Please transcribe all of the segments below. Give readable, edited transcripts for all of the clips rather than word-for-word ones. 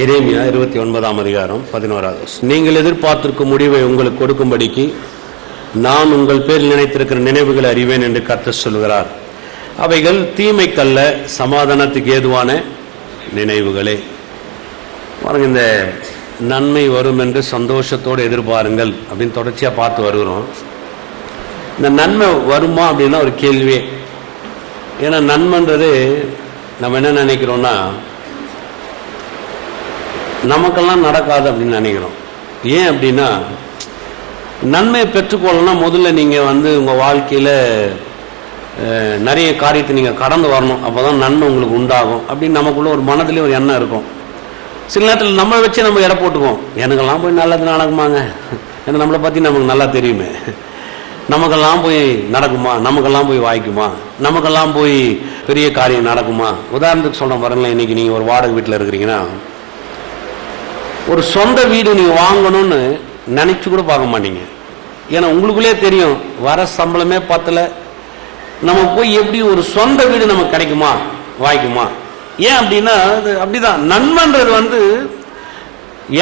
எரேமியா 29ஆம் அதிகாரம் 11வது. நீங்கள் எதிர்பார்த்திருக்கும் முடிவை உங்களுக்கு கொடுக்கும்படிக்கு நான் உங்கள் பேரில் நினைத்திருக்கிற நினைவுகளை அறிவேன் என்று கர்த்தர் சொல்கிறார். அவைகள் தீமைக்கல்ல, சமாதானத்துக்கு ஏதுவான நினைவுகளே. பாருங்க, இந்த நன்மை வரும் என்று சந்தோஷத்தோடு எதிர்பாருங்கள் அப்படின்னு தொடர்ச்சியா பார்த்து வருகிறோம். இந்த நன்மை வருமா அப்படின்னா ஒரு கேள்வியே. ஏன்னா நன்மைன்றது நம்ம என்ன நினைக்கிறோம்னா, நமக்கெல்லாம் நடக்காது அப்படின்னு நினைக்கிறோம். ஏன் அப்படின்னா, நன்மையை பெற்றுக்கொள்ளலாம் முதல்ல நீங்கள் உங்கள் வாழ்க்கையில் நிறைய காரியத்தை நீங்கள் கடந்து வரணும். அப்போ தான் நன்மை உங்களுக்கு உண்டாகும் அப்படின்னு நமக்குள்ள ஒரு மனதிலே ஒரு எண்ணம் இருக்கும். சில நேரத்தில் நம்மளை வச்சு நம்ம எடை போட்டுக்குவோம். எனக்கெல்லாம் போய் நல்லது நடக்குமாங்க, ஏன்னா நம்மளை பற்றி நமக்கு நல்லா தெரியுமே. நமக்கெல்லாம் போய் நடக்குமா, நமக்கெல்லாம் போய் வாய்க்குமா, நமக்கெல்லாம் போய் பெரிய காரியம் நடக்குமா. உதாரணத்துக்கு சொல்கிறேன் பாருங்களேன், இன்றைக்கி நீங்கள் ஒரு வாடகை வீட்டில் இருக்கிறீங்கன்னா, ஒரு சொந்த வீடு நீங்கள் வாங்கணும்னு நினச்சி கூட பார்க்க மாட்டீங்க. ஏன்னா உங்களுக்குள்ளே தெரியும், வர சம்பளமே பத்தலை, நம்ம போய் எப்படி ஒரு சொந்த வீடு நமக்கு கிடைக்குமா, வாய்க்குமா. ஏன் அப்படின்னா அது அப்படிதான். நன்மைன்றது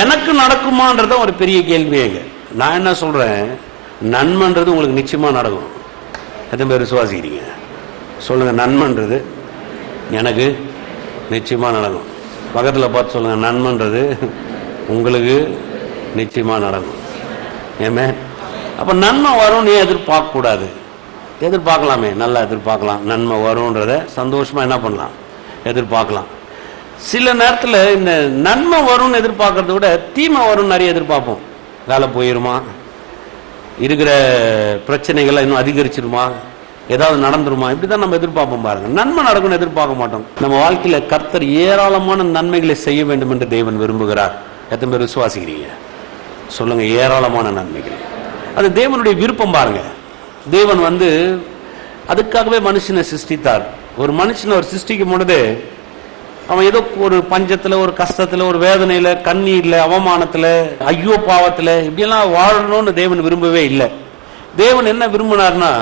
எனக்கு நடக்குமான்றத ஒரு பெரிய கேள்வியேங்க. நான் என்ன சொல்றேன், நன்மைன்றது உங்களுக்கு நிச்சயமா நடக்கும். எத்தனை பேர் விசுவாசிக்கிறீங்க சொல்லுங்க? நன்மைன்றது எனக்கு நிச்சயமா நடக்கும். பக்கத்தில் பார்த்து சொல்லுங்க, நன்மைன்றது உங்களுக்கு நிச்சயமா நடக்கும். ஏமே அப்ப நன்மை வரும்னு எதிர்பார்க்க கூடாது. எதிர்பார்க்கலாமே, நல்லா எதிர்பார்க்கலாம். நன்மை வரும்ன்றத சந்தோஷமா என்ன பண்ணலாம், எதிர்பார்க்கலாம். சில நேரத்தில் இந்த நன்மை வரும்னு எதிர்பார்க்கறத விட தீமை வரும் நிறைய எதிர்பார்ப்போம். வேலை போயிருமா, இருக்கிற பிரச்சனைகளை இன்னும் அதிகரிச்சிருமா, ஏதாவது நடந்துருமா, இப்படிதான் நம்ம எதிர்பார்ப்போம். பாருங்க, நன்மை நடக்கும்னு எதிர்பார்க்க மாட்டோம். நம்ம வாழ்க்கையில கர்த்தர் ஏராளமான நன்மைகளை செய்ய வேண்டும் என்று தேவன் விரும்புகிறார். எத்தனை பேர் விசுவாசிக்கிறீங்க சொல்லுங்க? ஏராளமான நன்மைகள், அது தேவனுடைய விருப்பம். பாருங்க, தேவன் அதுக்காகவே மனுஷனை சிருஷ்டித்தார். ஒரு மனுஷனை ஒரு சிருஷ்டிக்கும் பொழுது அவன் ஏதோ ஒரு பஞ்சத்துல, ஒரு கஷ்டத்துல, ஒரு வேதனையில, கண்ணீர்ல, அவமானத்துல, ஐயோ பாவத்துல இப்படியெல்லாம் வாழணும்னு தேவன் விரும்பவே இல்லை. தேவன் என்ன விரும்பினார்னா,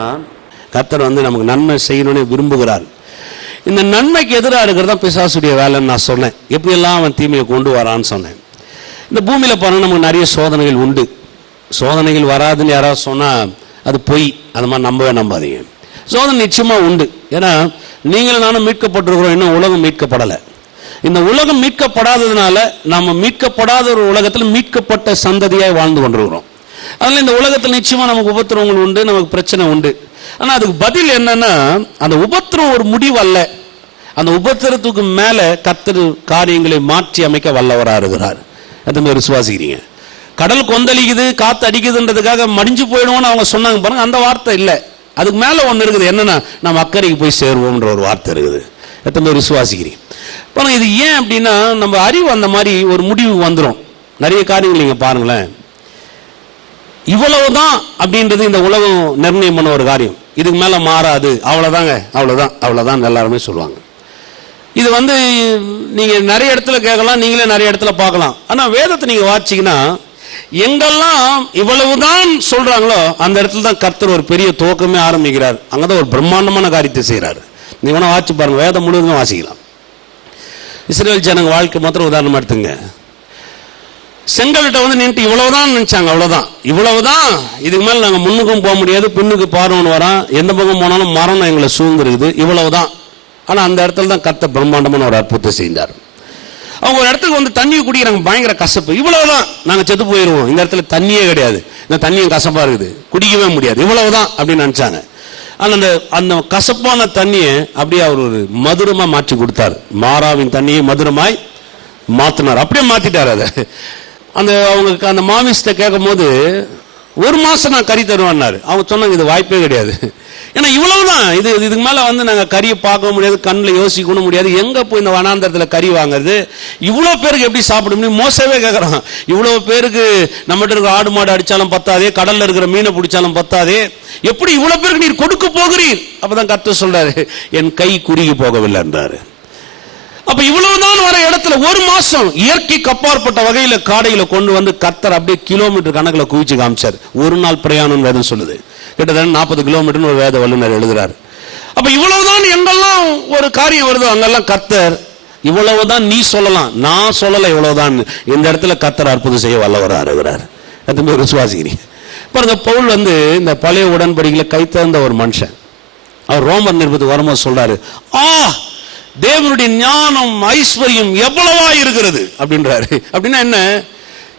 கர்த்தர் நமக்கு நன்மை செய்யணும்னு விரும்புகிறார். இந்த நன்மைக்கு எதிராக இருக்கிறதா பிசாசுடைய வேலைன்னு நான் சொன்னேன். எப்படியெல்லாம் அவன் தீமையை கொண்டு வரான்னு சொன்னேன். இந்த பூமியில பாருங்க, நமக்கு நிறைய சோதனைகள் உண்டு. சோதனைகள் வராதுன்னு யாராவது சொன்னா அது பொய். அது மாதிரி நம்பவே நம்பாதீங்க. சோதனை நிச்சயமா உண்டு. ஏன்னா நீங்களும் நானும் மீட்கப்பட்டிருக்கிறோம், இன்னும் உலகம் மீட்கப்படலை. இந்த உலகம் மீட்கப்படாததுனால நம்ம மீட்கப்படாத ஒரு உலகத்தில் மீட்கப்பட்ட சந்ததியாய் வாழ்ந்து கொண்டிருக்கிறோம். அதனால இந்த உலகத்தில் நிச்சயமா நமக்கு உபத்திரவங்கள் உண்டு, நமக்கு பிரச்சனை உண்டு. ஆனா அதுக்கு பதில் என்னன்னா, அந்த உபத்திரம் ஒரு முடிவு அல்ல. அந்த உபத்திரத்துக்கு மேல கர்த்தர் காரியங்களை மாற்றி அமைக்க வல்லவராக இருக்கிறார். எத்தனை பேர் விசுவாசிக்கிறீங்க? கடல் கொந்தளிக்குது, காத்து அடிக்குதுன்றதுக்காக மடிஞ்சு போயிடுவோம்னு அவங்க சொன்னாங்க பாருங்க, அந்த வார்த்தை இல்லை. அதுக்கு மேல ஒன்று இருக்குது. என்னன்னா, நம்ம அக்கறைக்கு போய் சேருவோம்ன்ற ஒரு வார்த்தை இருக்குது. எத்தனை பேர் விசுவாசிக்கிறீங்க பாருங்க? இது ஏன் அப்படின்னா, நம்ம அறிவு அந்த மாதிரி ஒரு முடிவு வந்துடும். நிறைய காரியங்கள் நீங்க பாருங்களேன், இவ்வளவுதான் அப்படின்றது இந்த உலகம் நிர்ணயம் பண்ண ஒரு காரியம். இதுக்கு மேல மாறாது, அவ்வளவுதாங்க, அவ்வளவுதான், அவ்வளவுதான் எல்லாருமே சொல்லுவாங்க. இது நீங்க நிறைய இடத்துல கேட்கலாம், நீங்களே நிறைய இடத்துல பார்க்கலாம். ஆனா வேதத்தை நீங்க வாசிச்சீங்கன்னா, எங்கெல்லாம் இவ்வளவுதான் சொல்றாங்களோ அந்த இடத்துல தான் கர்த்தர் ஒரு பெரிய துவக்கமே ஆரம்பிக்கிறார். அங்கதான் ஒரு பிரம்மாண்டமான காரியத்தை செய்யறாரு. நீங்க வேணா வாசிச்சு பாருங்க, வேதம் முழுவதும் வாசிக்கலாம். இஸ்ரேல் ஜனங்க வாழ்க்கை மாத்திரம் உதாரணமா எடுத்துங்க. செங்கல்கிட்ட நின்று இவ்வளவுதான் நினைச்சாங்க, அவ்வளவுதான், இவ்வளவுதான், இதுக்கு மேல நாங்க முன்னுக்கும் போக முடியாது, பின்னுக்கு பார்வன் வரான், எந்த பக்கம் போனாலும் மரணம் எங்களை சூழ்ந்துருக்குது, இவ்வளவுதான். ஆனா அந்த இடத்துல தான் கர்த்தர் பிரம்மாண்டமான ஒரு அற்புதத்தை செய்தார். அவங்க ஒரு இடத்துக்கு தண்ணியை குடிக்கிறாங்க, பயங்கர கசப்பு, இவ்வளவுதான், நாங்க செத்து போயிருவோம், இந்த இடத்துல தண்ணியே கிடையாது, இந்த தண்ணியும் கசப்பா இருக்குது, குடிக்கவே முடியாது, இவ்வளவுதான் அப்படின்னு நினைச்சாங்க. ஆனா அந்த கசப்பான தண்ணியை அப்படியே அவர் ஒரு மதுரமா மாற்றி கொடுத்தார். மாறாவின் தண்ணியை மதுரமாய் மாத்தினார். அப்படியே மாத்திட்டார். அதை அவங்களுக்கு அந்த மாமிசத்தை கேட்கும் போது, ஒரு மாசம் நான் கறி தருவேன்னாரு. அவங்க சொன்னாங்க, இது வாய்ப்பே கிடையாது, ஏன்னா இவ்வளவுதான், இதுக்கு மேல நாங்க கறியை பார்க்க முடியாது, கண்ணில் யோசிக்கணும் முடியாது, எங்க போய் இந்த வனாந்தரத்துல கறி வாங்குறது, இவ்வளவு பேருக்கு எப்படி சாப்பிட முடியும்? மோசவே கேட்கறான், இவ்வளவு பேருக்கு நம்மகிட்ட இருக்கிற ஆடு மாடு அடிச்சாலும் பத்தாதே, கடல்ல இருக்கிற மீனை பிடிச்சாலும் பத்தாதே, எப்படி இவ்வளவு பேருக்கு நீர் கொடுக்க போகிறீர்? அப்பதான் கர்த்தர் சொல்றாரு, என் கை குறுகி போகவில்லை என்றாரு. அப்ப இவ்வளவுதான் வர இடத்துல ஒரு மாசம் இயற்கைக்கு அப்பாற்பட்ட வகையில காடையில கொண்டு கர்த்தர் அப்படியே கிலோமீட்டர் கணக்கில் குவிச்சு காமிச்சார். ஒரு நாள் பிரயாணம் வேதம் சொல்லுது, கிட்டத்தட்ட 40 கிலோமீட்டர் ஒரு வேத வல்லுநர் எழுதுறாரு. அப்ப இவ்வளவுதான் எங்கெல்லாம் ஒரு காரியம் வருதோ அங்கெல்லாம் கர்த்தர் இவ்வளவுதான் நீ சொல்லலாம், நான் சொல்லல இவ்வளவுதான். இந்த இடத்துல கர்த்தர் அற்புதம் செய்ய வல்லவரா இருக்கிறார். எத்தனை விசுவாசிக்கிறீங்க பாருங்க. பவுல் இந்த பழைய உடன்படிக்கையில கைத்தேர்ந்த ஒரு மனுஷன். அவர் ரோமர் நிருபத்துக்கு வரும்போது சொல்றாரு, தேவனுடைய ஞானம் ஐஸ்வர்யம் எவ்வளவா இருக்கிறது அப்படின்றாரு. அப்படின்னா என்ன?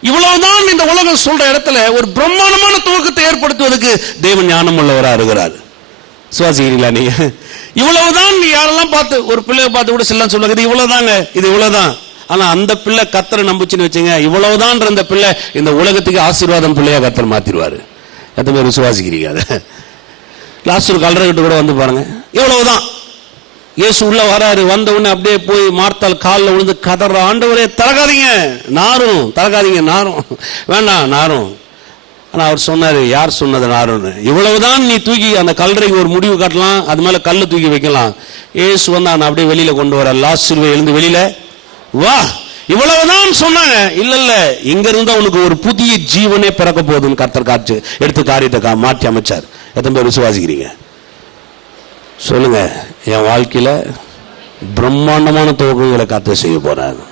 இவ்வளவுதான் இந்த உலகம் சொல்ற இடத்துல ஒரு பிரம்மாண்டமான துவக்கத்தை ஏற்படுத்துவதற்கு தேவன் ஞானம் உள்ளவரா இருக்கிறார். சுவாசிக்கிறீங்களா நீங்க? இவ்வளவுதான். நீ யாரெல்லாம் பார்த்து ஒரு பிள்ளைய பார்த்து கூட சில சொல்லுங்க, இது இவ்வளவுதாங்க, இது இவ்வளவுதான். ஆனா அந்த பிள்ளை கர்த்தரை நம்பிச்சுன்னு வச்சுங்க, இவ்வளவுதான் அந்த பிள்ளை இந்த உலகத்துக்கு ஆசீர்வாதம் பிள்ளையா கர்த்தர் மாத்திடுவாரு. எத்தனை பேர் விசுவாசிக்கிறீங்க? அதை லாஸ்ட் ஒரு கல்லறைகிட்ட கூட பாருங்க, இவ்வளவுதான். இயேசு உள்ள வராரு, வந்த உடனே அப்படியே போய் மார்த்தால் காலில் விழுந்து கதற, ஆண்டவரே திறக்காதீங்க, நாரும் திறக்காதீங்க, நாரும் வேண்டாம், நாரும். ஆனா அவர் சொன்னாரு, யார் சொன்னது நாருன்னு? இவ்வளவுதான். நீ தூக்கி அந்த கல்லறைக்கு ஒரு முடிவு காட்டலாம், அது மேல கல்லு தூக்கி வைக்கலாம். இயேசு நான் அப்படியே வெளியில கொண்டு வர, லாஸ்ட் சிலுவை எழுந்து வெளியில வா, இவ்வளவுதான் சொன்னாங்க. இல்ல இல்ல, இங்க இருந்து அவனுக்கு ஒரு புதிய ஜீவனே பிறக்க போகுதுன்னு கர்த்தர் காட்சி எடுத்து காரியத்தை மாற்றி அமைச்சார். எத்தனை பேர் விசுவாசிக்கிறீங்க சொல்லுங்க? என் வாழ்க்கையில பிரம்மாண்டமான துவக்கங்களை கர்த்தர் செய்ய போறாங்க.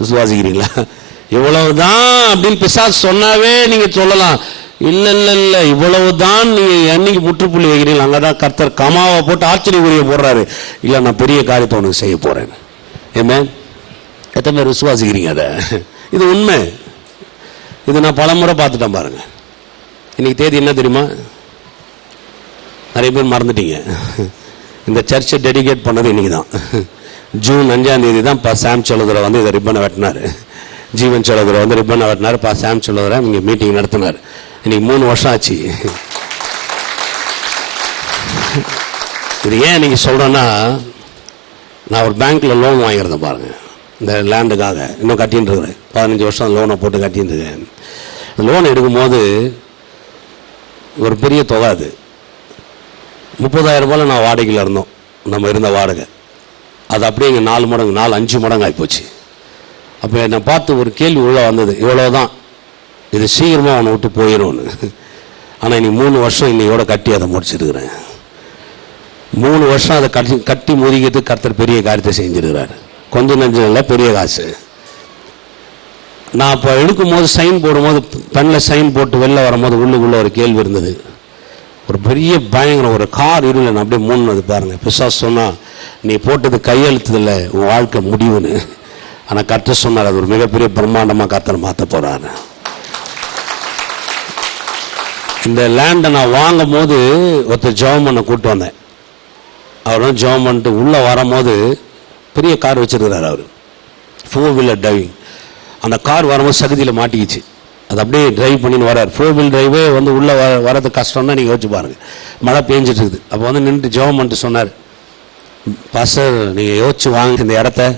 விசுவாசிக்கிறீங்களா? இவ்வளவுதான் அப்படின்னு பிசாசு சொன்னாவே நீங்க சொல்லலாம், இல்ல இல்ல இல்ல இவ்வளவுதான். நீங்க என்னைக்கு முற்றுப்புள்ளி வைக்கிறீங்க, அங்கதான் கர்த்தர் கமாவை போட்டு ஆச்சரியக்குரிய போடுறாரு. இல்ல, நான் பெரிய காரியத்தை உனக்கு செய்ய போறேன். ஆமென். எத்தனை பேர் விசுவாசிக்கிறீங்க? அதை இது உண்மை. இது நான் பல முறை பார்த்துட்டேன் பாருங்க. இன்னைக்கு தேதி என்ன தெரியுமா? நிறைய பேர் மறந்துட்டீங்க. இந்த சர்ச்சை டெடிகேட் பண்ணது இன்னைக்கு தான். ஜூன் 5ஆம் தேதி தான் சாம் சலோதரை இதை ரிப்பனை வெட்டினார். ஜீவன் சலோதரை ரிப்பனை வெட்டினார். சாம் சலோதரை இங்கே மீட்டிங் நடத்தினார். இன்னைக்கு 3 வருஷம் ஆச்சு. இது ஏன் நீங்க சொல்றேன்னா, நான் ஒரு பேங்க்ல லோன் வாங்கியிருந்தேன் பாருங்க, இந்த லேண்டுக்காக. இன்னும் கட்டின்னு இருக்கிறேன். 15 வருஷம் லோனை போட்டு கட்டின்னு இருக்கேன். லோன் எடுக்கும்போது ஒரு பெரிய தொகை, அது 30,000 ரூபாயில் நான் வாடகையில் இருந்தோம். நம்ம இருந்த வாடகை அது அப்படியே இங்கே 4 மடங்கு 4-5 மடங்கு ஆகிப்போச்சு. அப்போ என்னை பார்த்து ஒரு கேள்வி உள்ள வந்தது, இவ்வளோதான், இது சீக்கிரமாக அவனை விட்டு போயிடும்னு. ஆனால் இன்னைக்கு 3 வருஷம் இன்னையோட கட்டி அதை முடிச்சிருக்கிறேன். 3 வருஷம் அதை கட்டி முறிக்கிறதுக்கு கர்த்தர் பெரிய காரியத்தை செஞ்சிருக்கிறார். கொஞ்சம் நெஞ்சம் இல்லை, பெரிய காசு. நான் இப்போ எடுக்கும்போது சைன் போடும்போது, பெண்ணில் சைன் போட்டு வெளில வரும்போது உள்ளுக்குள்ளே ஒரு கேள்வி இருந்தது. ஒரு பெரிய பயங்கர ஒரு கார் இருளை நான் அப்படியே மூணுனது பாருங்க. பிசாசு சொன்னா, நீ போட்டது கையெழுத்துதில்லை, உன் வாழ்க்கை முடிவுன்னு. ஆனால் கர்த்தர் சொன்னார், அது ஒரு மிகப்பெரிய பிரம்மாண்டமாக கர்த்தர் மாற்ற போறாரு. இந்த லேண்டை நான் வாங்கும் போது ஒருத்தர் ஜெபம் பண்ண கூப்பிட்டு வந்தேன். அவர் ஜெபம் பண்ணிட்டு உள்ளே வரும்போது பெரிய கார் வச்சிருக்கிறார் அவர், 4 வீலர் டிரைவிங். அந்த கார் வரும்போது சகதியில் மாட்டிக்கிச்சு. அது அப்படியே டிரைவ் பண்ணின்னு வரார். 4 வீல் டிரைவே உள்ளே வரது கஷ்டம்னா நீங்கள் யோசிச்சு பாருங்க. மழை பெஞ்சிட்டு இருக்குது. அப்போ நின்று ஜெபம் பண்ணிட்டு சொன்னார், பாஸ்டர் நீங்கள் யோசிச்சு வாங்க இந்த இடத்த,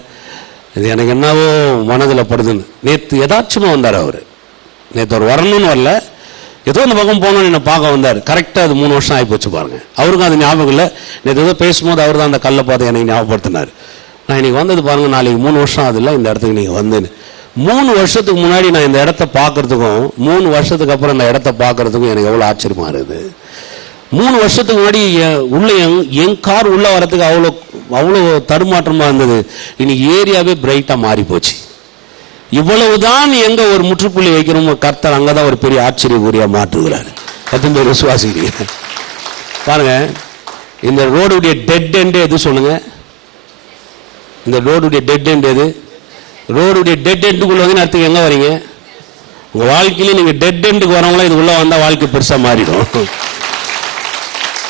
இது எனக்கு என்னவோ மனதில் படுதுன்னு. நேற்று எதாச்சுமா வந்தார் அவர். நேற்று அவர் வரணும்னு வரல, ஏதோ இந்த பக்கம் போகணும்னு என்னை பார்க்க வந்தார். கரெக்டாக அது 3 வருஷம் ஆகி போச்சு பாருங்க. அவருக்கும் அது ஞாபகம் இல்லை. நேற்று ஏதோ பேசும்போது அவர் தான் அந்த கல்லை பார்த்து எனக்கு ஞாபகப்படுத்தினார். நான் இன்னைக்கு வந்தது பாருங்க, நாளைக்கு 3 வருஷம் ஆகுதுல்ல இந்த இடத்துக்கு நீங்கள் வந்துன்னு. 3 வருஷத்துக்கு முன்னாடி நான் இந்த இடத்த பார்க்கறதுக்கும் 3 வருஷத்துக்கு அப்புறம் இந்த இடத்த பார்க்கறதுக்கும் எனக்கு எவ்வளோ ஆச்சரியமா இருக்குது. 3 வருஷத்துக்கு முன்னாடி உள்ள என் கார் உள்ள வரத்துக்கு அவ்வளோ தடுமாற்றமா இருந்தது. இன்னைக்கு ஏரியாவே பிரைட்டா மாறி போச்சு. இவ்வளவுதான் எங்க ஒரு முற்றுப்புள்ளி வைக்கிறோமோ, கர்த்தர் அங்கதான் ஒரு பெரிய ஆச்சரியக்குறியா மாற்றுகிறார். எத்தனை பேர் விசுவாசிக்கிறீங்க பாருங்க. இந்த ரோடுடைய டெட் எண்ட் எது சொல்லுங்க? இந்த ரோடுடைய டெட் எண்ட் எது? ரோடுடைய டெட் எண்டுக்குள்ள அடுத்து எங்க வரீங்க? உங்க வாழ்க்கையில நீங்க டெட் எண்டுக்கு வரவங்களா இதுக்குள்ள வந்தா வாழ்க்கை பெருசா மாறிடும்.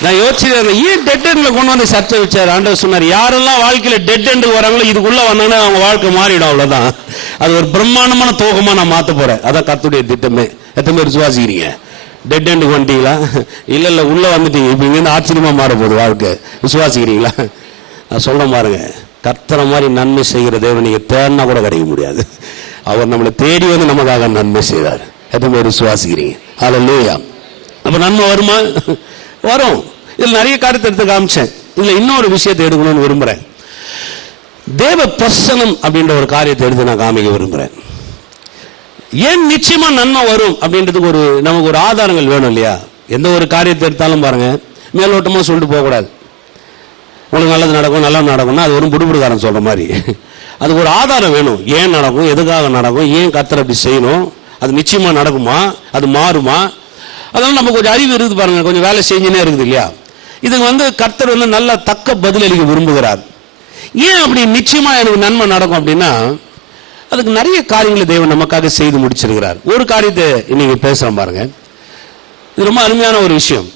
நான் யோசிக்கிறேன், ஏன் டெட் எண்ட்ல கொண்டு வந்து சர்ச்சை வச்சார்? ஆண்டவர் சொன்னார், யாரெல்லாம் வாழ்க்கையில டெட் எண்டுக்கு வராங்களோ இதுக்குள்ள வந்தாங்கன்னா அவங்க வாழ்க்கை மாறிடும், அவ்வளவுதான். அது ஒரு பிரம்மாண்டமான துவக்கமா நான் மாத்த போறேன். அதான் கர்த்தருடைய திட்டமே. எத்தனை பேர் விசுவாசிக்கிறீங்க? டெட் எண்டுக்கு வந்துட்டீங்களா? இல்ல இல்ல, உள்ள வந்துட்டீங்க. இப்ப இங்க இருந்து ஆச்சரியமா மாற போகுது வாழ்க்கை. விசுவாசிக்கிறீங்களா? நான் சொல்றேன் பாருங்க, கர்த்தரை மாதிரி நன்மை செய்கிற தேவன் நீங்க தேடினா கூட கிடைக்க முடியாது. அவர் நம்மளை தேடி வந்து நமக்காக நன்மை செய்தார். எத்தனை பேர் விசுவாசிக்கிறீங்க? ஹல்லேலூயா. அப்ப நன்மை வருமா? வரும். இதுல நிறைய காரியத்தை எடுத்து காமிச்சேன். இதுல இன்னொரு விஷயத்தை எடுக்கணும்னு விரும்புறேன். தேவ பிரசனம் அப்படின்ற ஒரு காரியத்தை எடுத்து நான் காமிக்க விரும்புறேன். ஏன் நிச்சயமா நன்மை வரும் அப்படின்றதுக்கு நமக்கு ஒரு ஆதாரங்கள் வேணும் இல்லையா? எந்த ஒரு காரியத்தை எடுத்தாலும் பாருங்க, மேலோட்டமா சொல்லிட்டு போக கூடாது. உங்களுக்கு நல்லது நடக்கும், நல்லது நடக்கும்னா அது ஒரு புடுபுடுக்காரன் சொல்ற மாதிரி. அது ஒரு ஆதாரம் வேணும். ஏன் நடக்கும், எதுக்காக நடக்கும், ஏன் கர்த்தர் அப்படி செய்யணும், அது நிச்சயமா நடக்குமா, அது மாறுமா, அதனால நமக்கு கொஞ்சம் அறிவு இருக்குது பாருங்க, கொஞ்சம் வேலை செஞ்சுனே இருக்குது இல்லையா. இதுக்கு கர்த்தர் நல்ல தக்க பதிலளிக்க விரும்புகிறார். ஏன் அப்படி நிச்சயமா எனக்கு நன்மை நடக்கும் அப்படின்னா, அதுக்கு நிறைய காரியங்களை தேவன் நமக்காக செய்து முடிச்சிருக்கிறார். ஒரு காரியத்தை இன்னைக்கு பேசுறோம் பாருங்க, இது ரொம்ப அருமையான ஒரு விஷயம்.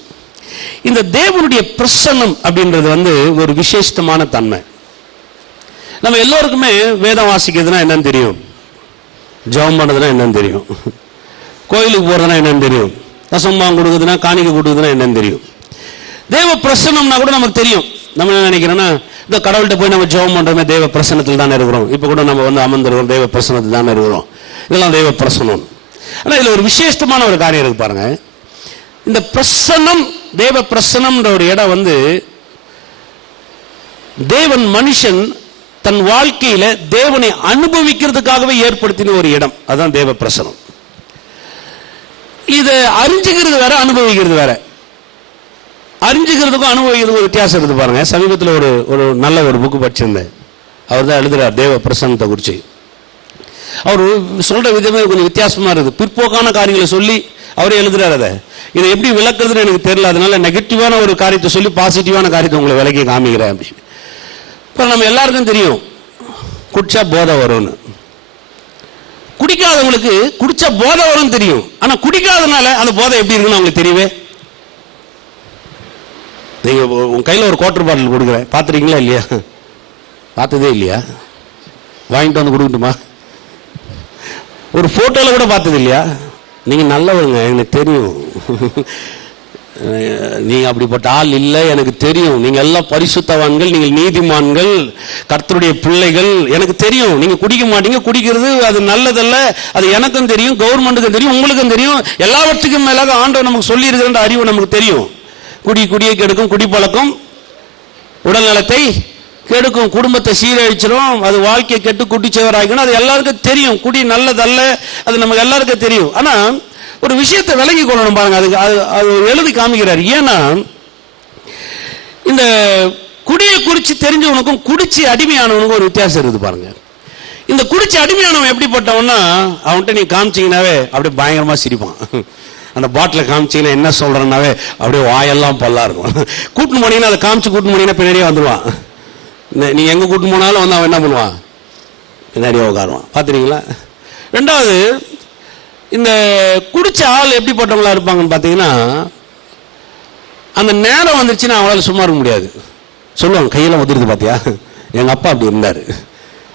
இந்த தேவனுடைய பிரசன்னம் அப்படின்றது ஒரு விசேஷமான தன்மை. நம்ம எல்லோருக்குமே வேதம் வாசிக்கிறதுனா என்னன்னு தெரியும், ஜெபம் பண்ணுறதுனா என்னன்னு தெரியும், கோயிலுக்கு போறதுனா என்னன்னு தெரியும், தசம்பாகம் கொடுக்குதுன்னா காணிக்கை கொடுக்குதுன்னா என்னன்னு தெரியும். தேவ பிரசன்னம்னா கூட நமக்கு தெரியும். நம்ம என்ன நினைக்கிறோன்னா, இந்த கடவுள்கிட்ட போய் நம்ம ஜெபம் பண்றோமே தேவ பிரசன்னத்தில் தானே இருக்கிறோம், இப்போ கூட நம்ம அமர்ந்திருக்கிறோம் தேவ பிரசன்னத்தில் தானே இருக்கிறோம், இதெல்லாம் தேவ பிரசன்னம். ஆனால் இதில் ஒரு விசேஷமான ஒரு காரியம் இருக்கு பாருங்க. இந்த பிரசன்னம், தேவ பிரசன்னம்ன்ற ஒரு இடம் தேவன் மனுஷன் தன் வாழ்க்கையில தேவனை அனுபவிக்கிறதுக்காகவே ஏற்படுத்தின ஒரு இடம். அதான் தேவ பிரசன்னம். இதை அறிஞ்சுக்கிறது வேற, அனுபவிக்கிறது வேற. அறிஞ்சுக்கிறதுக்கும் அனுபவிக்கிறதுக்கும் ஒரு வித்தியாசம் இருக்குது பாருங்க. சமீபத்தில் ஒரு நல்ல ஒரு புக்கு படிச்சிருந்தேன். அவர் தான் எழுதுறார் தேவ பிரசன்னத்தை குறித்து. அவர் சொல்ற விதமே கொஞ்சம் வித்தியாசமா இருக்குது. பிற்போக்கான காரியங்களை சொல்லி அவரே எழுதுறாரு. அதை இதை எப்படி விளக்குறதுன்னு எனக்கு தெரியல, அதனால நெகட்டிவான ஒரு காரியத்தை சொல்லி பாசிட்டிவான காரியத்தை உங்களை விளக்கி காமிக்கிறேன் அப்படின்னு. இப்போ நம்ம எல்லாருக்கும் தெரியும் குடிச்சா போதை வரும்னு. குடிக்காதவங்களுக்கு குடிச்சா போதை வரும் தெரியும், ஆனா குடிக்காதனால அந்த போதை எப்படி இருக்குன்னு அவங்களுக்கு தெரியவே. நீங்க உங்க கையில் ஒரு குவார்டர் பாட்டில் கொடுக்குறேன், பார்த்துருக்கீங்களா இல்லையா? பார்த்ததே இல்லையா? வாங்கிட்டு வந்து கொடுக்கட்டுமா? ஒரு போட்டோல கூட பார்த்தது இல்லையா? நீங்க நல்லவங்க, எனக்கு தெரியும். நீங்க அப்படிப்பட்ட ஆள் இல்லை, எனக்கு தெரியும். நீங்க எல்லாம் பரிசுத்தவான்கள், நீங்கள் நீதிமான்கள், கர்த்தருடைய பிள்ளைகள், எனக்கு தெரியும். நீங்க குடிக்க மாட்டீங்க, குடிக்கிறது அது நல்லதல்ல, அது எனக்கும் தெரியும், கவர்மெண்ட்டுக்கும் தெரியும், உங்களுக்கும் தெரியும். எல்லாவற்றுக்கும் மேலாக ஆண்டவர் நமக்கு சொல்லி இருக்கிற அறிவு நமக்கு தெரியும். குடியை கெடுக்கும், குடிப்பழக்கம் உடல் நலத்தை கெடுக்கும், குடும்பத்தை சீரழிச்சிடும், அது வாழ்க்கையை கெட்டு குட்டிச்சவராகணும், அது எல்லாருக்கும் தெரியும். குடி நல்லதல்ல, அது நமக்கு எல்லாருக்கும் தெரியும். ஆனா ஒரு விஷயத்தை விலகி கொள்ளணும் பாருங்க, அது எழுதி காமிக்கிறார். ஏன்னா இந்த குடியை குறித்து தெரிஞ்சவனுக்கும் குடிச்சு அடிமையானவனுக்கும் ஒரு வித்தியாசம் இருக்குது பாருங்க. இந்த குடிச்சு அடிமையானவன் எப்படிப்பட்டவன்னா, அவன்கிட்ட நீ காமிச்சிங்கனாவே அப்படியே பயங்கரமா சிரிப்பான். அந்த பாட்டில காமிச்சிங்கன்னா என்ன சொல்றேன்னாவே அப்படியே வாயெல்லாம் பல்லா இருக்கும். கூட்டின்னு போனீங்கன்னா அதை காமிச்சு கூட்டின்னு போனீங்கன்னா பின்னாடியே வந்துடுவான். நீ எங்க கூட்டின்னு போனாலும் அவன் என்ன பண்ணுவான், பின்னாடியே உட்காருவான். பார்த்துறீங்களா? ரெண்டாவது, இந்த குடிச்ச ஆள் எப்படிப்பட்டவங்களா இருப்பாங்கன்னு பார்த்தீங்கன்னா, அந்த நேரம் வந்துருச்சுன்னா அவங்களால சும்மா இருக்க முடியாது. சொல்லுவாங்க கையெல்லாம் உதிருது பார்த்தியா, எங்க அப்பா அப்படி இருந்தாரு,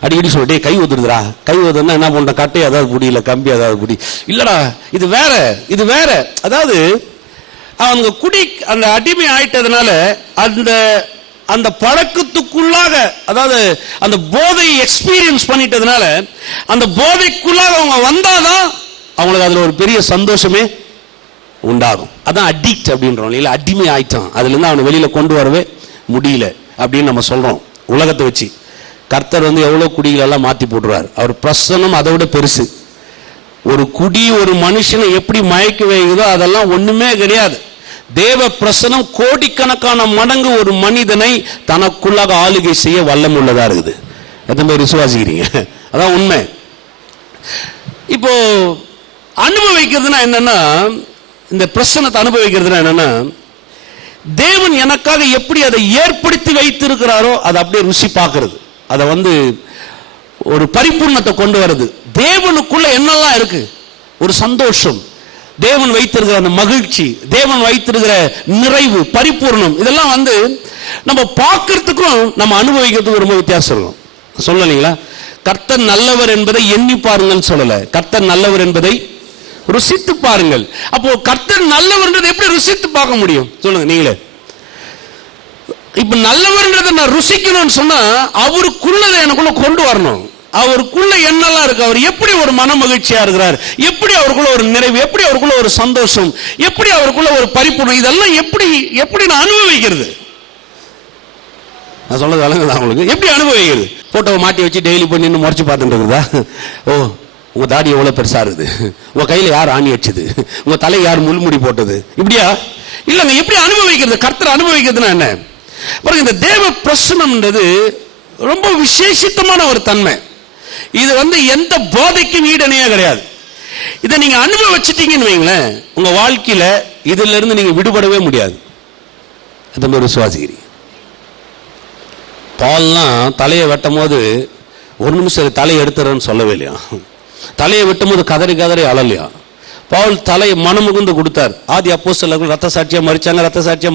அடிக்கடி சொல்லிட்டே கை உதிருதுரா, கை உதிர்னா என்ன பண்ற, கட்டை அதாவது புடி, இல்லை கம்பி அதாவது புடி, இல்லடா இது வேற இது வேற. அதாவது அவங்க குடி அந்த அடிமை ஆயிட்டதுனால அந்த அந்த பழக்கத்துக்குள்ளாக, அதாவது அந்த போதையை எக்ஸ்பீரியன்ஸ் பண்ணிட்டதுனால அந்த போதைக்குள்ளாக அவங்க வந்தாதான் அவங்களுக்கு அதுல ஒரு பெரிய சந்தோஷமே உண்டாகும். அதான் அடிக்ட் அப்படின்றோம் இல்ல, அடிமை ஆயிட்டான், அதுல இருந்து அவனை வெளியில கொண்டு வரவே முடியல அப்படின்னு நம்ம சொல்றோம் உலகத்தை வச்சு. கர்த்தர் எவ்வளவு குடிகள் எல்லாம் மாத்தி போடுறார். அவர் பிரசன்னம் அதை விட பெருசு. ஒரு குடி ஒரு மனுஷனை எப்படி மயக்க வைக்குதோ அதெல்லாம் ஒண்ணுமே கிடையாது. தேவ பிரசனம் கோடிக்கணக்கான மடங்கு ஒரு மனிதனை தனக்குள்ளாக ஆளுகை செய்ய வல்லம் உள்ளதா இருக்குது. எத்தனை பேர் விசுவாசிக்கிறீங்க? அதான் உண்மை. இப்போ அனுபவிக்கிறதுனா என்னன்னா, இந்த பிரசனத்தை அனுபவிக்கிறதுனா என்னன்னா, தேவன் எனக்காக எப்படி அதை ஏற்படுத்தி வைத்திருக்கிறாரோ அதை அப்படியே ருசி பார்க்கிறது, அதை ஒரு பரிபூர்ணத்தை கொண்டு வருது. தேவனுக்குள்ள என்னெல்லாம் இருக்கு, ஒரு சந்தோஷம், தேவன் வைத்திருக்கிற அந்த மகிழ்ச்சி, தேவன் வைத்திருக்கிற நிறைவு, பரிபூர்ணம், இதெல்லாம் நம்ம பார்க்கறதுக்கும் நம்ம அனுபவிக்கிறதுக்கும் ரொம்ப வித்தியாசம் இருக்கும். சொல்லலீங்களா? கர்த்தர் நல்லவர் என்பதை எண்ணி பாருங்கள் சொல்லல, கர்த்தர் நல்லவர் என்பதை ருசித்து பாருங்கள். அப்போ கர்த்தர் நல்லவர் எப்படி ருசித்து பார்க்க முடியும் சொல்லுங்க நீங்களே? இப்ப நல்லவர்ன்றதை நான் ருசிக்கணும்னு சொன்னா அவருக்குள்ளதை எனக்குள்ள கொண்டு வரணும். அவருக்குள்ள என்னெல்லாம் இருக்கு, அவர் எப்படி ஒரு மன மகிழ்ச்சியா இருக்கிறார், எப்படி அவருக்குள்ள ஒரு நிறைவு, எப்படி அவருக்குள்ள ஒரு சந்தோஷம், எப்படி அவருக்குள்ள ஒரு பரிபூர்ணம், இதெல்லாம் எப்படி நான் அனுபவிக்கிறது? நான் சொல்றது வழங்குதா உங்களுக்கு? எப்படி அனுபவிக்கிறது? போட்டோவை மாட்டி வச்சு டெய்லி போய் நின்று முறைச்சு பார்த்துட்டு இருக்குதா? ஓ, உங்க தாடி எவ்வளவு பெருசா இருக்குது, உங்க கையில யார் ஆணி வச்சது, உங்க தலை யார் முள்முடி போட்டது, இப்படியா? இல்லங்க, எப்படி அனுபவிக்கிறது? கர்த்தர் அனுபவிக்கிறதுனா என்ன? பாருங்க, இந்த தேவ பிரசன்னம்ன்றது ரொம்ப விசேஷித்தமான ஒரு தன்மை. இது எந்த போதைக்கும் ஈடணையா கிடையாது. இதை நீங்க அனுபவிச்சிட்டீங்கன்னு வைங்களேன், உங்க வாழ்க்கையில இதுல இருந்து நீங்க விடுபடவே முடியாது. அது ஒரு விசுவாசிக்கிறீங்க. பால்லாம் தலையை வெட்டும் போது ஒரு நிமிஷம் தலையை எடுத்துறன்னு சொல்லவே இல்லையா? தலையை வெட்டும் போது கதறி கதறி அழலையா? பவுல் தலையை மனமுகுந்து கொடுத்தார். ஆதி அப்போஸ்தலர்கள் ரத்த சாட்சியா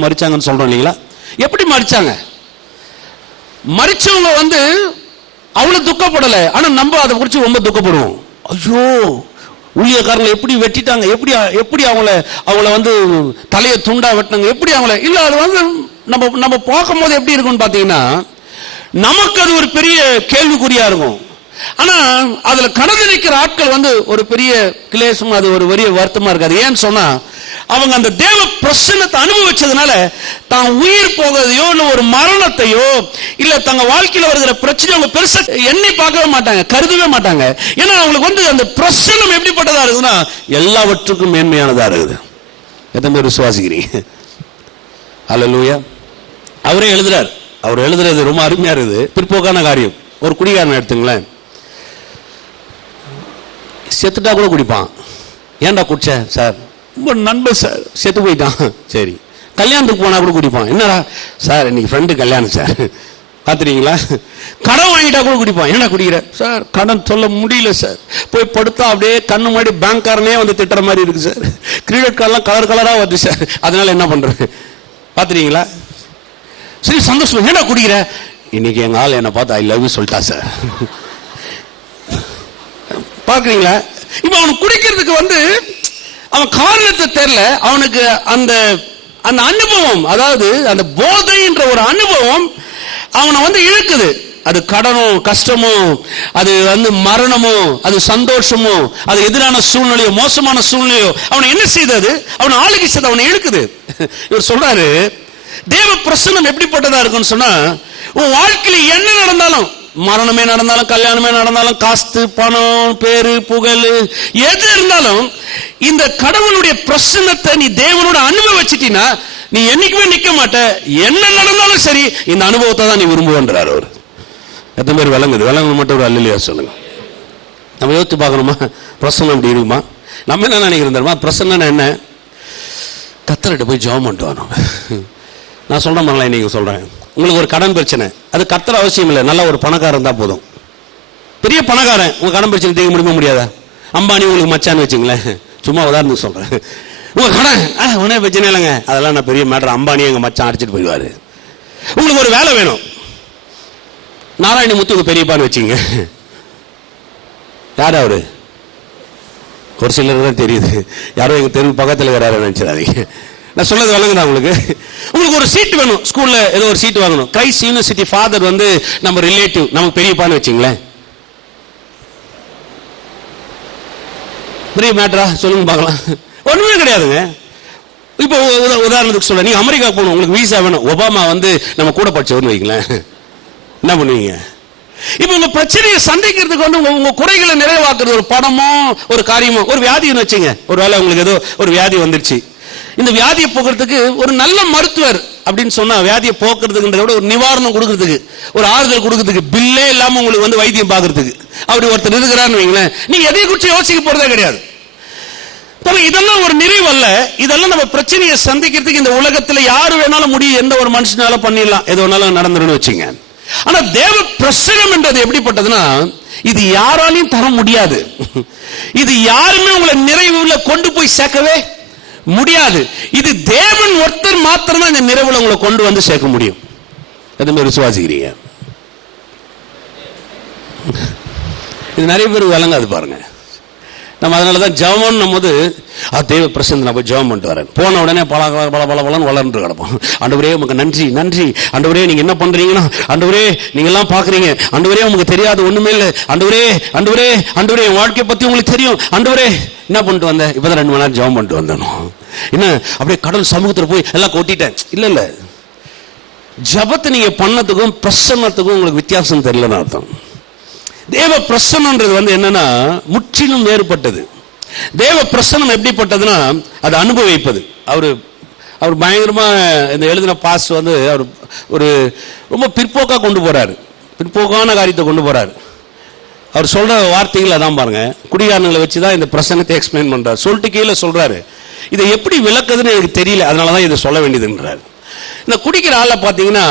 மரிச்சாங்கன்னு சொல்றோம் இல்லைங்களா? எப்படி மரிச்சாங்க? மரிச்சவங்க அவ்வளவு துக்கப்படலை. ஆனா நம்ம அதை குறித்து ரொம்ப துக்கப்படுவோம். ஐயோ, ஊழியக்காரங்களை எப்படி வெட்டிட்டாங்க, எப்படி அவங்கள தலையை துண்டா வெட்டினாங்க, எப்படி அவங்கள இல்ல. அது நம்ம பார்க்கும் போது எப்படி இருக்கும்னு பாத்தீங்கன்னா, நமக்கு அது ஒரு பெரிய கேள்விக்குறியா இருக்கும். ஆனா அதுல கடந்து நிற்கிற ஆட்கள் ஒரு பெரிய கிளேசம், அது ஒரு பெரிய வருத்தமா இருக்காது. ஏன்னு சொன்னா, அவங்க அந்த தேவ பிரசன்னத்தை அனுபவிச்சதுனால தான் உயிர் போகிறதையோ இல்ல ஒரு மரணத்தையோ இல்ல தங்க வாழ்க்கையில் வருகிற பிரச்சனை அவங்க பெருசா எண்ணி பார்க்கவே மாட்டாங்க, கருதவே மாட்டாங்க. ஏன்னா அவங்களுக்கு அந்த பிரசன்னம் எப்படிப்பட்டதா இருக்குதுன்னா, எல்லாவற்றுக்கும் மேன்மையானதா இருக்குது. எத்தனை பேர் விசுவாசிக்கிறீங்க? அல்லேலூயா. அவரே எழுதுறார். அவர் எழுதுறது ரொம்ப அருமையா இருக்குது. பிற்போக்கான காரியம். ஒரு குடிகாரன் எடுத்துங்களேன், செத்துட்டா கூட குடிப்பான். ஏன்டா குடிச்ச? சார், ரொம்ப நண்பன் சார், செத்து போயிட்டான். சரி. கல்யாணத்துக்கு போனா கூட குடிப்பான். என்னடா? சார், இன்னைக்கு ஃப்ரெண்டு கல்யாணம் சார். பார்த்துறீங்களா? கடன் வாங்கிட்டா கூட குடிப்பான். என்ன குடிக்கிற? சார், கடன் சொல்ல முடியல சார், போய் படுத்தா அப்படியே கண்ணு முன்னாடி பேங்க்காரனே திட்டுற மாதிரி இருக்கு சார், கிரெடிட் கார்டெல்லாம் கலர் கலரா வருது சார், அதனால என்ன பண்றது? பார்த்துறீங்களா? சரி, சந்தோஷம். என்ன குடிக்கிற? இன்னைக்கு எங்க ஆள் என்ன பார்த்து ஐ லவ் யூ சொல்லிட்டா சார். பார்க்குறீங்களா? இப்ப அவனுக்கு குடிக்கிறதுக்கு அவன் காரணத்தை தெரியல. அவனுக்கு அந்த அந்த அனுபவம், அதாவது அந்த போதைன்ற ஒரு அனுபவம் அவனை இழுக்குது. அது கடனோ கஷ்டமோ, அது மரணமோ, அது சந்தோஷமோ, அது எதிரான சூழ்நிலையோ மோசமான சூழ்நிலையோ அவனை என்ன செய்தது? அவனை ஆளுகை செய்து அவனை இழுக்குது. இவர் சொல்றாரு, தேவ பிரசன்னம் எப்படிப்பட்டதா இருக்குன்னு சொன்னா, உன் வாழ்க்கையில என்ன நடந்தாலும், மரணமே நடந்தாலும், கல்யாணமே நடந்தாலும், காஸ்து பணம் பேரு புகழ் எது இருந்தாலும், இந்த கடவுளுடைய பிரசன்னத்தை நீ தேவனோட அனுபவிச்சிட்டீன்னா நீ என்னைக்குமே நிக்க மாட்ட. என்ன நடந்தாலும் சரி, இந்த அனுபவத்தை தான் நீ விரும்புவன்றார் அவர். எத்தனை பேர் விளங்குது மட்டும் ஒரு அல்லேலூயா சொல்லுங்க. நம்ம யோசித்து பார்க்கணுமா? பிரசன்னம் அப்படி இருக்குமா? நம்ம என்ன நினைக்கிறோம் தெரியுமா? பிரசன்னம் என்ன? கர்த்தர்கிட்ட போய் ஜெபம் பண்ணிட்டு வரணும். நான் சொல்றேன் பாருங்களேன், இன்னைக்கு சொல்றேன், உங்களுக்கு ஒரு கடன் பிரச்சனை, அது கர்த்தர் அவசியம் இல்லை, நல்ல ஒரு பணக்காரன் தான் போதும். பெரிய பணக்காரன் உங்க கடன் பிரச்சனை தீர்க்க முடியாதா? அம்பானி உங்களுக்கு மச்சான்னு வச்சுங்களேன், சும்மா உதாரணத்துக்கு சொல்றேன். உங்க கடன் ஒன்னே பிரச்சனை இல்லைங்க, அதெல்லாம் நான் பெரிய மேட்டர், அம்பானி எங்க மச்சான் அடிச்சுட்டு போயிடுவாரு. உங்களுக்கு ஒரு வேலை வேணும், நாராயணமூர்த்தி உங்க பெரியப்பான்னு வச்சுங்க. யார் அவரு? ஒரு சிலர் தான் தெரியுது, யாரோ எங்க தெரு பக்கத்தில் இருக்கிறாரு நினைச்சிடாதீங்க. நான் சொல்றது விளங்குதா உங்களுக்கு? உங்களுக்கு ஒரு சீட் வேணும், ஸ்கூல்ல ஏதோ ஒரு சீட் வாங்கணும். கிரைஸ்ட் யூனிவர்சிட்டி ஃபாதர் நம்ம ரிலேட்டிவ், நமக்கு பெரியப்பான்னு வச்சுங்களேன். பெரிய மேட்டரா? சொல்லுங்க பார்க்கலாம். ஒண்ணுமே கிடையாதுங்க. இப்போ உதாரணத்துக்கு சொல்ல, நீங்க அமெரிக்கா போகணும், உங்களுக்கு வீசா வேணும். ஒபாமா நம்ம கூட படிச்சவர்னு வைங்களேன், என்ன பண்ணுவீங்க? இப்ப உங்க பிரச்சனையை சந்திக்கிறதுக்கு உங்க குறைகளை நிறைவாக்குறது ஒரு பணமோ ஒரு காரியமோ, ஒரு வியாதின்னு வச்சுங்க. ஒரு வேளை உங்களுக்கு ஏதோ ஒரு வியாதி வந்துருச்சு, இந்த வியாதியை போக்குறதுக்கு ஒரு நல்ல மருத்துவர் அப்படின்னு சொன்னா, வியாதியை போக்குறதுக்குன்றத விட ஒரு நிவாரணம் கொடுக்கறதுக்கு, ஒரு ஆறுதல் கொடுக்கறதுக்கு, பில்லே இல்லாம உங்களுக்கு வைத்தியம் பார்க்கறதுக்கு அப்படி ஒருத்தர் இருக்கிறான்னு வைங்களேன், நீங்க எதை குறித்து யோசிக்க போறதே கிடையாது. இதெல்லாம் ஒரு நிறைவு அல்ல. இதெல்லாம் நம்ம பிரச்சனையை சந்திக்கிறதுக்கு இந்த உலகத்துல யாரு வேணாலும் முடியும், எந்த ஒரு மனுஷனால பண்ணிடலாம், எது வேணாலும் நடந்துடும் வச்சுங்க. ஆனா தேவ பிரசன்னம் என்றது எப்படிப்பட்டதுன்னா, இது யாராலையும் தர முடியாது. இது யாருமே உங்களை நிறைவுல கொண்டு போய் சேர்க்கவே முடியாது. இது தேவன் ஒருத்தர் மாத்திரம் தான் இந்த நிறைவுல உங்களை கொண்டு சேர்க்க முடியும். எதுவுமே விசுவாசிக்கிறீங்க? இது நிறைய பேர் விளங்காது பாருங்க. நம்ம அதனாலதான் ஜெபம் போது தேவ பிரசன்னம் நம்ம ஜெபம் பண்ணிட்டு வரேன். போன உடனே பல வளர்ந்து கிடப்போம். ஆண்டவரே உமக்கு நன்றி நன்றி, ஆண்டவரே நீங்க என்ன பண்றீங்கன்னா, ஆண்டவரே நீங்க எல்லாம் பாக்குறீங்க, ஆண்டவரே உங்களுக்கு தெரியாது ஒண்ணுமே இல்லை, ஆண்டவரே ஆண்டவரே ஆண்டவரே என் வாழ்க்கையை பத்தி உங்களுக்கு தெரியும், ஆண்டவரே என்ன பண்ணிட்டு வந்தேன், இப்பதான் 2 மணி நேரம் ஜெபம் பண்ணிட்டு வந்தேன். என்ன அப்படியே கடல் சமூகத்துல போய் எல்லாம் கொட்டிட்டேன்? இல்ல, ஜெபத்தை நீங்க பண்ணதுக்கும் பிரசன்னத்துக்கும் உங்களுக்கு வித்தியாசம் தெரியலன்னு அர்த்தம். தேவ பிரசன்னம்ன்றது என்னன்னா முற்றிலும் வேறுபட்டது. தேவ பிரசன்னம் எப்படிப்பட்டதுன்னா, அது அனுபவிப்பது. அவரு அவர் பயங்கரமாக இந்த எழுதின பாஸ்ட் வந்து அவர் ஒரு ரொம்ப பிற்போக்காக கொண்டு போகிறாரு, பிற்போக்கான காரியத்தை கொண்டு போகிறாரு. அவர் சொல்கிற வார்த்தைகள் அதான் பாருங்க, குடிகாரங்களை வச்சு தான் இந்த பிரசங்கத்தை எக்ஸ்பிளைன் பண்ணுறாரு. சொல்லிட்டு கீழே சொல்கிறாரு, இதை எப்படி விளக்குதுன்னு எனக்கு தெரியல, அதனால தான் இதை சொல்ல வேண்டியதுன்றார். இந்த குடிக்கிற ஆளை பார்த்தீங்கன்னா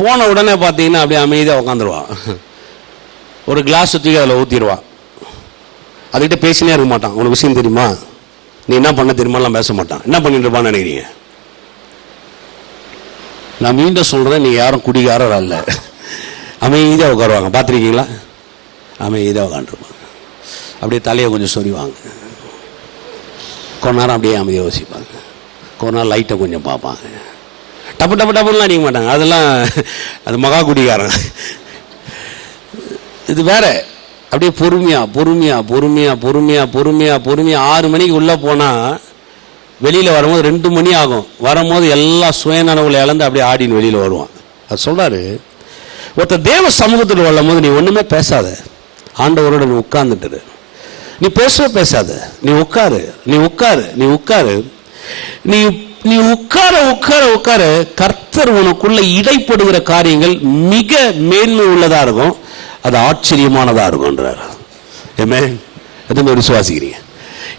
போன உடனே பார்த்தீங்கன்னா அப்படியே அமைதியாக உட்காந்துருவான். ஒரு கிளாஸ் தூக்கி அதில் ஊற்றிடுவான். அதுக்கிட்ட பேசினே இருக்க மாட்டான். உனக்கு விஷயம் தெரியுமா, நீ என்ன பண்ண தெரியுமாலாம் பேச மாட்டான். என்ன பண்ணிட்டு இருப்பான்னு நினைக்கிறீங்க? நான் மீண்டும் சொல்கிறேன், நீ யாரும் குடிகாரர் அல்ல. அமைதியாக உட்காருவாங்க, பார்த்துருக்கீங்களா? அமைதியாக உட்காந்துருப்பாங்க. அப்படியே தலையை கொஞ்சம் சொறிவாங்க, கொஞ்ச நேரம் அப்படியே அமைதியாக யோசிப்பாங்க, கொஞ்ச நேரம் லைட்டை கொஞ்சம் பார்ப்பாங்க. டப்பு டப்பு டப்புலாம் அடிக்க மாட்டாங்க, அதெல்லாம் அது மகா குடிகாரன். இது வேற, அப்படியே பொறுமையா பொறுமையா பொறுமையா பொறுமையா பொறுமையா பொறுமையா 6 மணிக்கு உள்ளே போனால் வெளியில் வரும்போது 2 மணி ஆகும். வரும்போது எல்லா சுயநனவுல இழந்து அப்படியே ஆடின்னு வெளியில் வருவான். அது சொல்கிறாரு, ஒருத்தர் தேவ சமூகத்தில் வரும் போது நீ ஒன்றுமே பேசாத, ஆண்டவரோட நீ உட்கார்ந்துட்டு, நீ பேசாத, நீ உட்காரு, நீ உட்காரு, நீ உட்காரு, நீ நீ உட்கார உட்கார உட்கார கர்த்தர் உனக்குள்ள இடைப்படுகிற காரியங்கள் மிக மேன்மை உள்ளதா இருக்கும், அது ஆச்சரியமானதா இருக்கும்ன்றார். எதுவுமே விசுவாசிக்கிறீங்க?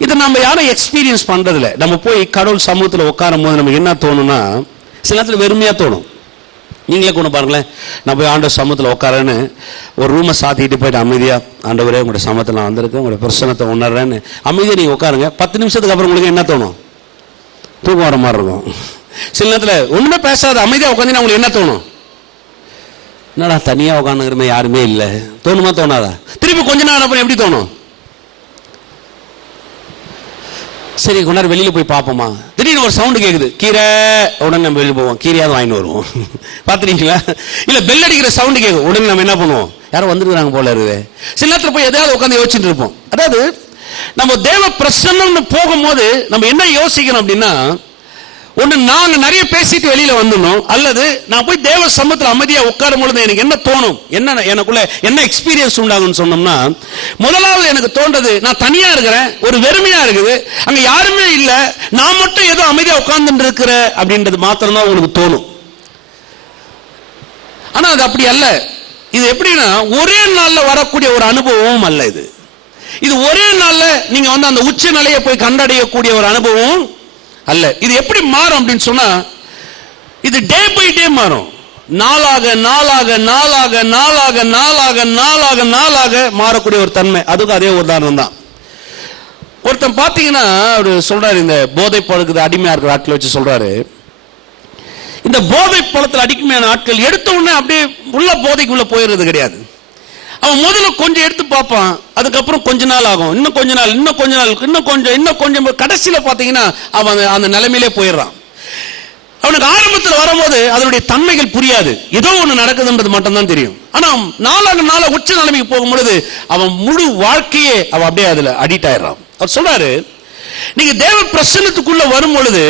இதை நம்ம யாரும் எக்ஸ்பீரியன்ஸ் பண்றதில்ல. நம்ம போய் கடவுள் சமூகத்தில் உட்காரும் போது நமக்கு என்ன தோணும்னா, சில நேரத்தில் வெறுமையா தோணும். நீங்களே கொண்டு பாருங்களேன், நான் போய் ஆண்டவர் சமூகத்தில் உட்காரன்னு ஒரு ரூமை சாத்திட்டு போயிட்டு அமைதியா, ஆண்டவரே உங்களுடைய சமூகத்தில் நான் வந்திருக்கேன், உங்களுடைய பிரசனத்தை உணர்றேன்னு அமைதியாக நீங்கள் உட்காருங்க. 10 நிமிஷத்துக்கு அப்புறம் உங்களுக்கு என்ன தோணும்? தூக்கம் வர மாதிரி இருக்கும். சில நேரத்தில் ஒன்றுமே பேசாத அமைதியாக உட்காந்து உங்களுக்கு என்ன தோணும்? என்னடா தனியாக உட்காந்துக்கிறமே, யாருமே இல்லை, தோணுமா தோணாதா? திருப்பி கொஞ்ச நேரம் அப்புறம் எப்படி தோணும்? சரி கொஞ்ச நேரம் வெளியில் போய் பார்ப்போமா, திடீர்னு ஒரு சவுண்டு கேட்குது, கீரை, உடனே நம்ம வெளியில் போவோம், கீரையாவது வாங்கிட்டு வருவோம். பார்த்துருக்கீங்களா? இல்லை பெல் அடிக்கிற சவுண்டு கேட்கும், உடனே நம்ம என்ன பண்ணுவோம், யாரும் வந்துருக்குறாங்க போல இருக்குது. சில நேரத்தில் போய் எதாவது உட்காந்து யோசிச்சுட்டு இருப்போம். அதாவது நம்ம தேவ பிரசன்னம்னு போகும்போது நம்ம என்ன யோசிக்கணும் அப்படின்னா, ஒன்று நாங்கள் நிறைய பேசிட்டு வெளியில வந்துடணும், அல்லது நான் போய் தேவ சமூகத்தில் அமைதியாக உட்காரும் பொழுது எனக்கு என்ன தோணும், என்ன எனக்குள்ள என்ன எக்ஸ்பீரியன்ஸ் உண்டாகும்னு சொன்னோம்னா, முதலாவது எனக்கு தோன்றது, நான் தனியா இருக்கிறேன், ஒரு வெறுமையா இருக்குது, அங்க யாருமே இல்லை, நான் மட்டும் ஏதோ அமைதியாக உட்கார்ந்துட்டு இருக்கிற அப்படின்றது மாத்திரம் தான் உங்களுக்கு தோணும். ஆனா அது அப்படி அல்ல. இது எப்படின்னா ஒரே நாள்ல வரக்கூடிய ஒரு அனுபவமும் அல்ல. இது ஒரே நாள்ல நீங்க வந்து அந்த உச்ச நிலையை போய் கண்டடையக்கூடிய ஒரு அனுபவம் அல்ல. இது எப்படி மாறும் அப்படின்னு சொன்னா, இது டே பை டே மாறும். நாளாக நாளாக நாளாக நாளாக நாளாக நாளாக நாளாக மாறக்கூடிய ஒரு தன்மை. அதுக்கு அதே உதாரணம் தான். ஒருத்தன் பாத்தீங்கன்னா அவரு சொல்றாரு, இந்த போதை பழக்கத்தை அடிமையா இருக்கிற ஆட்களை வச்சு சொல்றாரு, இந்த போதை பழத்தில் அடிமையான ஆட்கள் எடுத்த உடனே அப்படியே உள்ள போதைக்குள்ள போயிடுறது கிடையாது. அவன் முதல்ல கொஞ்சம் எடுத்து பார்ப்பான், அதுக்கப்புறம் கொஞ்ச நாள் ஆகும், இன்னும் கொஞ்ச நாள், இன்னும் கொஞ்ச நாள், இன்னும் கொஞ்சம் கடைசியில் பார்த்தீங்கன்னா அவன் அந்த நிலைமையிலே போயிடுறான். அவனுக்கு ஆரம்பத்தில் வரும்போது அதனுடைய தன்மைகள் புரியாது, ஏதோ ஒன்று நடக்குதுன்றது மட்டும்தான் தெரியும். ஆனா நாளாக நாளாக உச்ச நிலைமைக்கு போகும்பொழுது அவன் முழு வாழ்க்கையே அவன் அப்படியே அதுல அடிக்ட் ஆயிடுறான். அவர் சொல்றாரு, நீங்க தேவ பிரசன்னத்துக்குள்ள வரும் பொழுது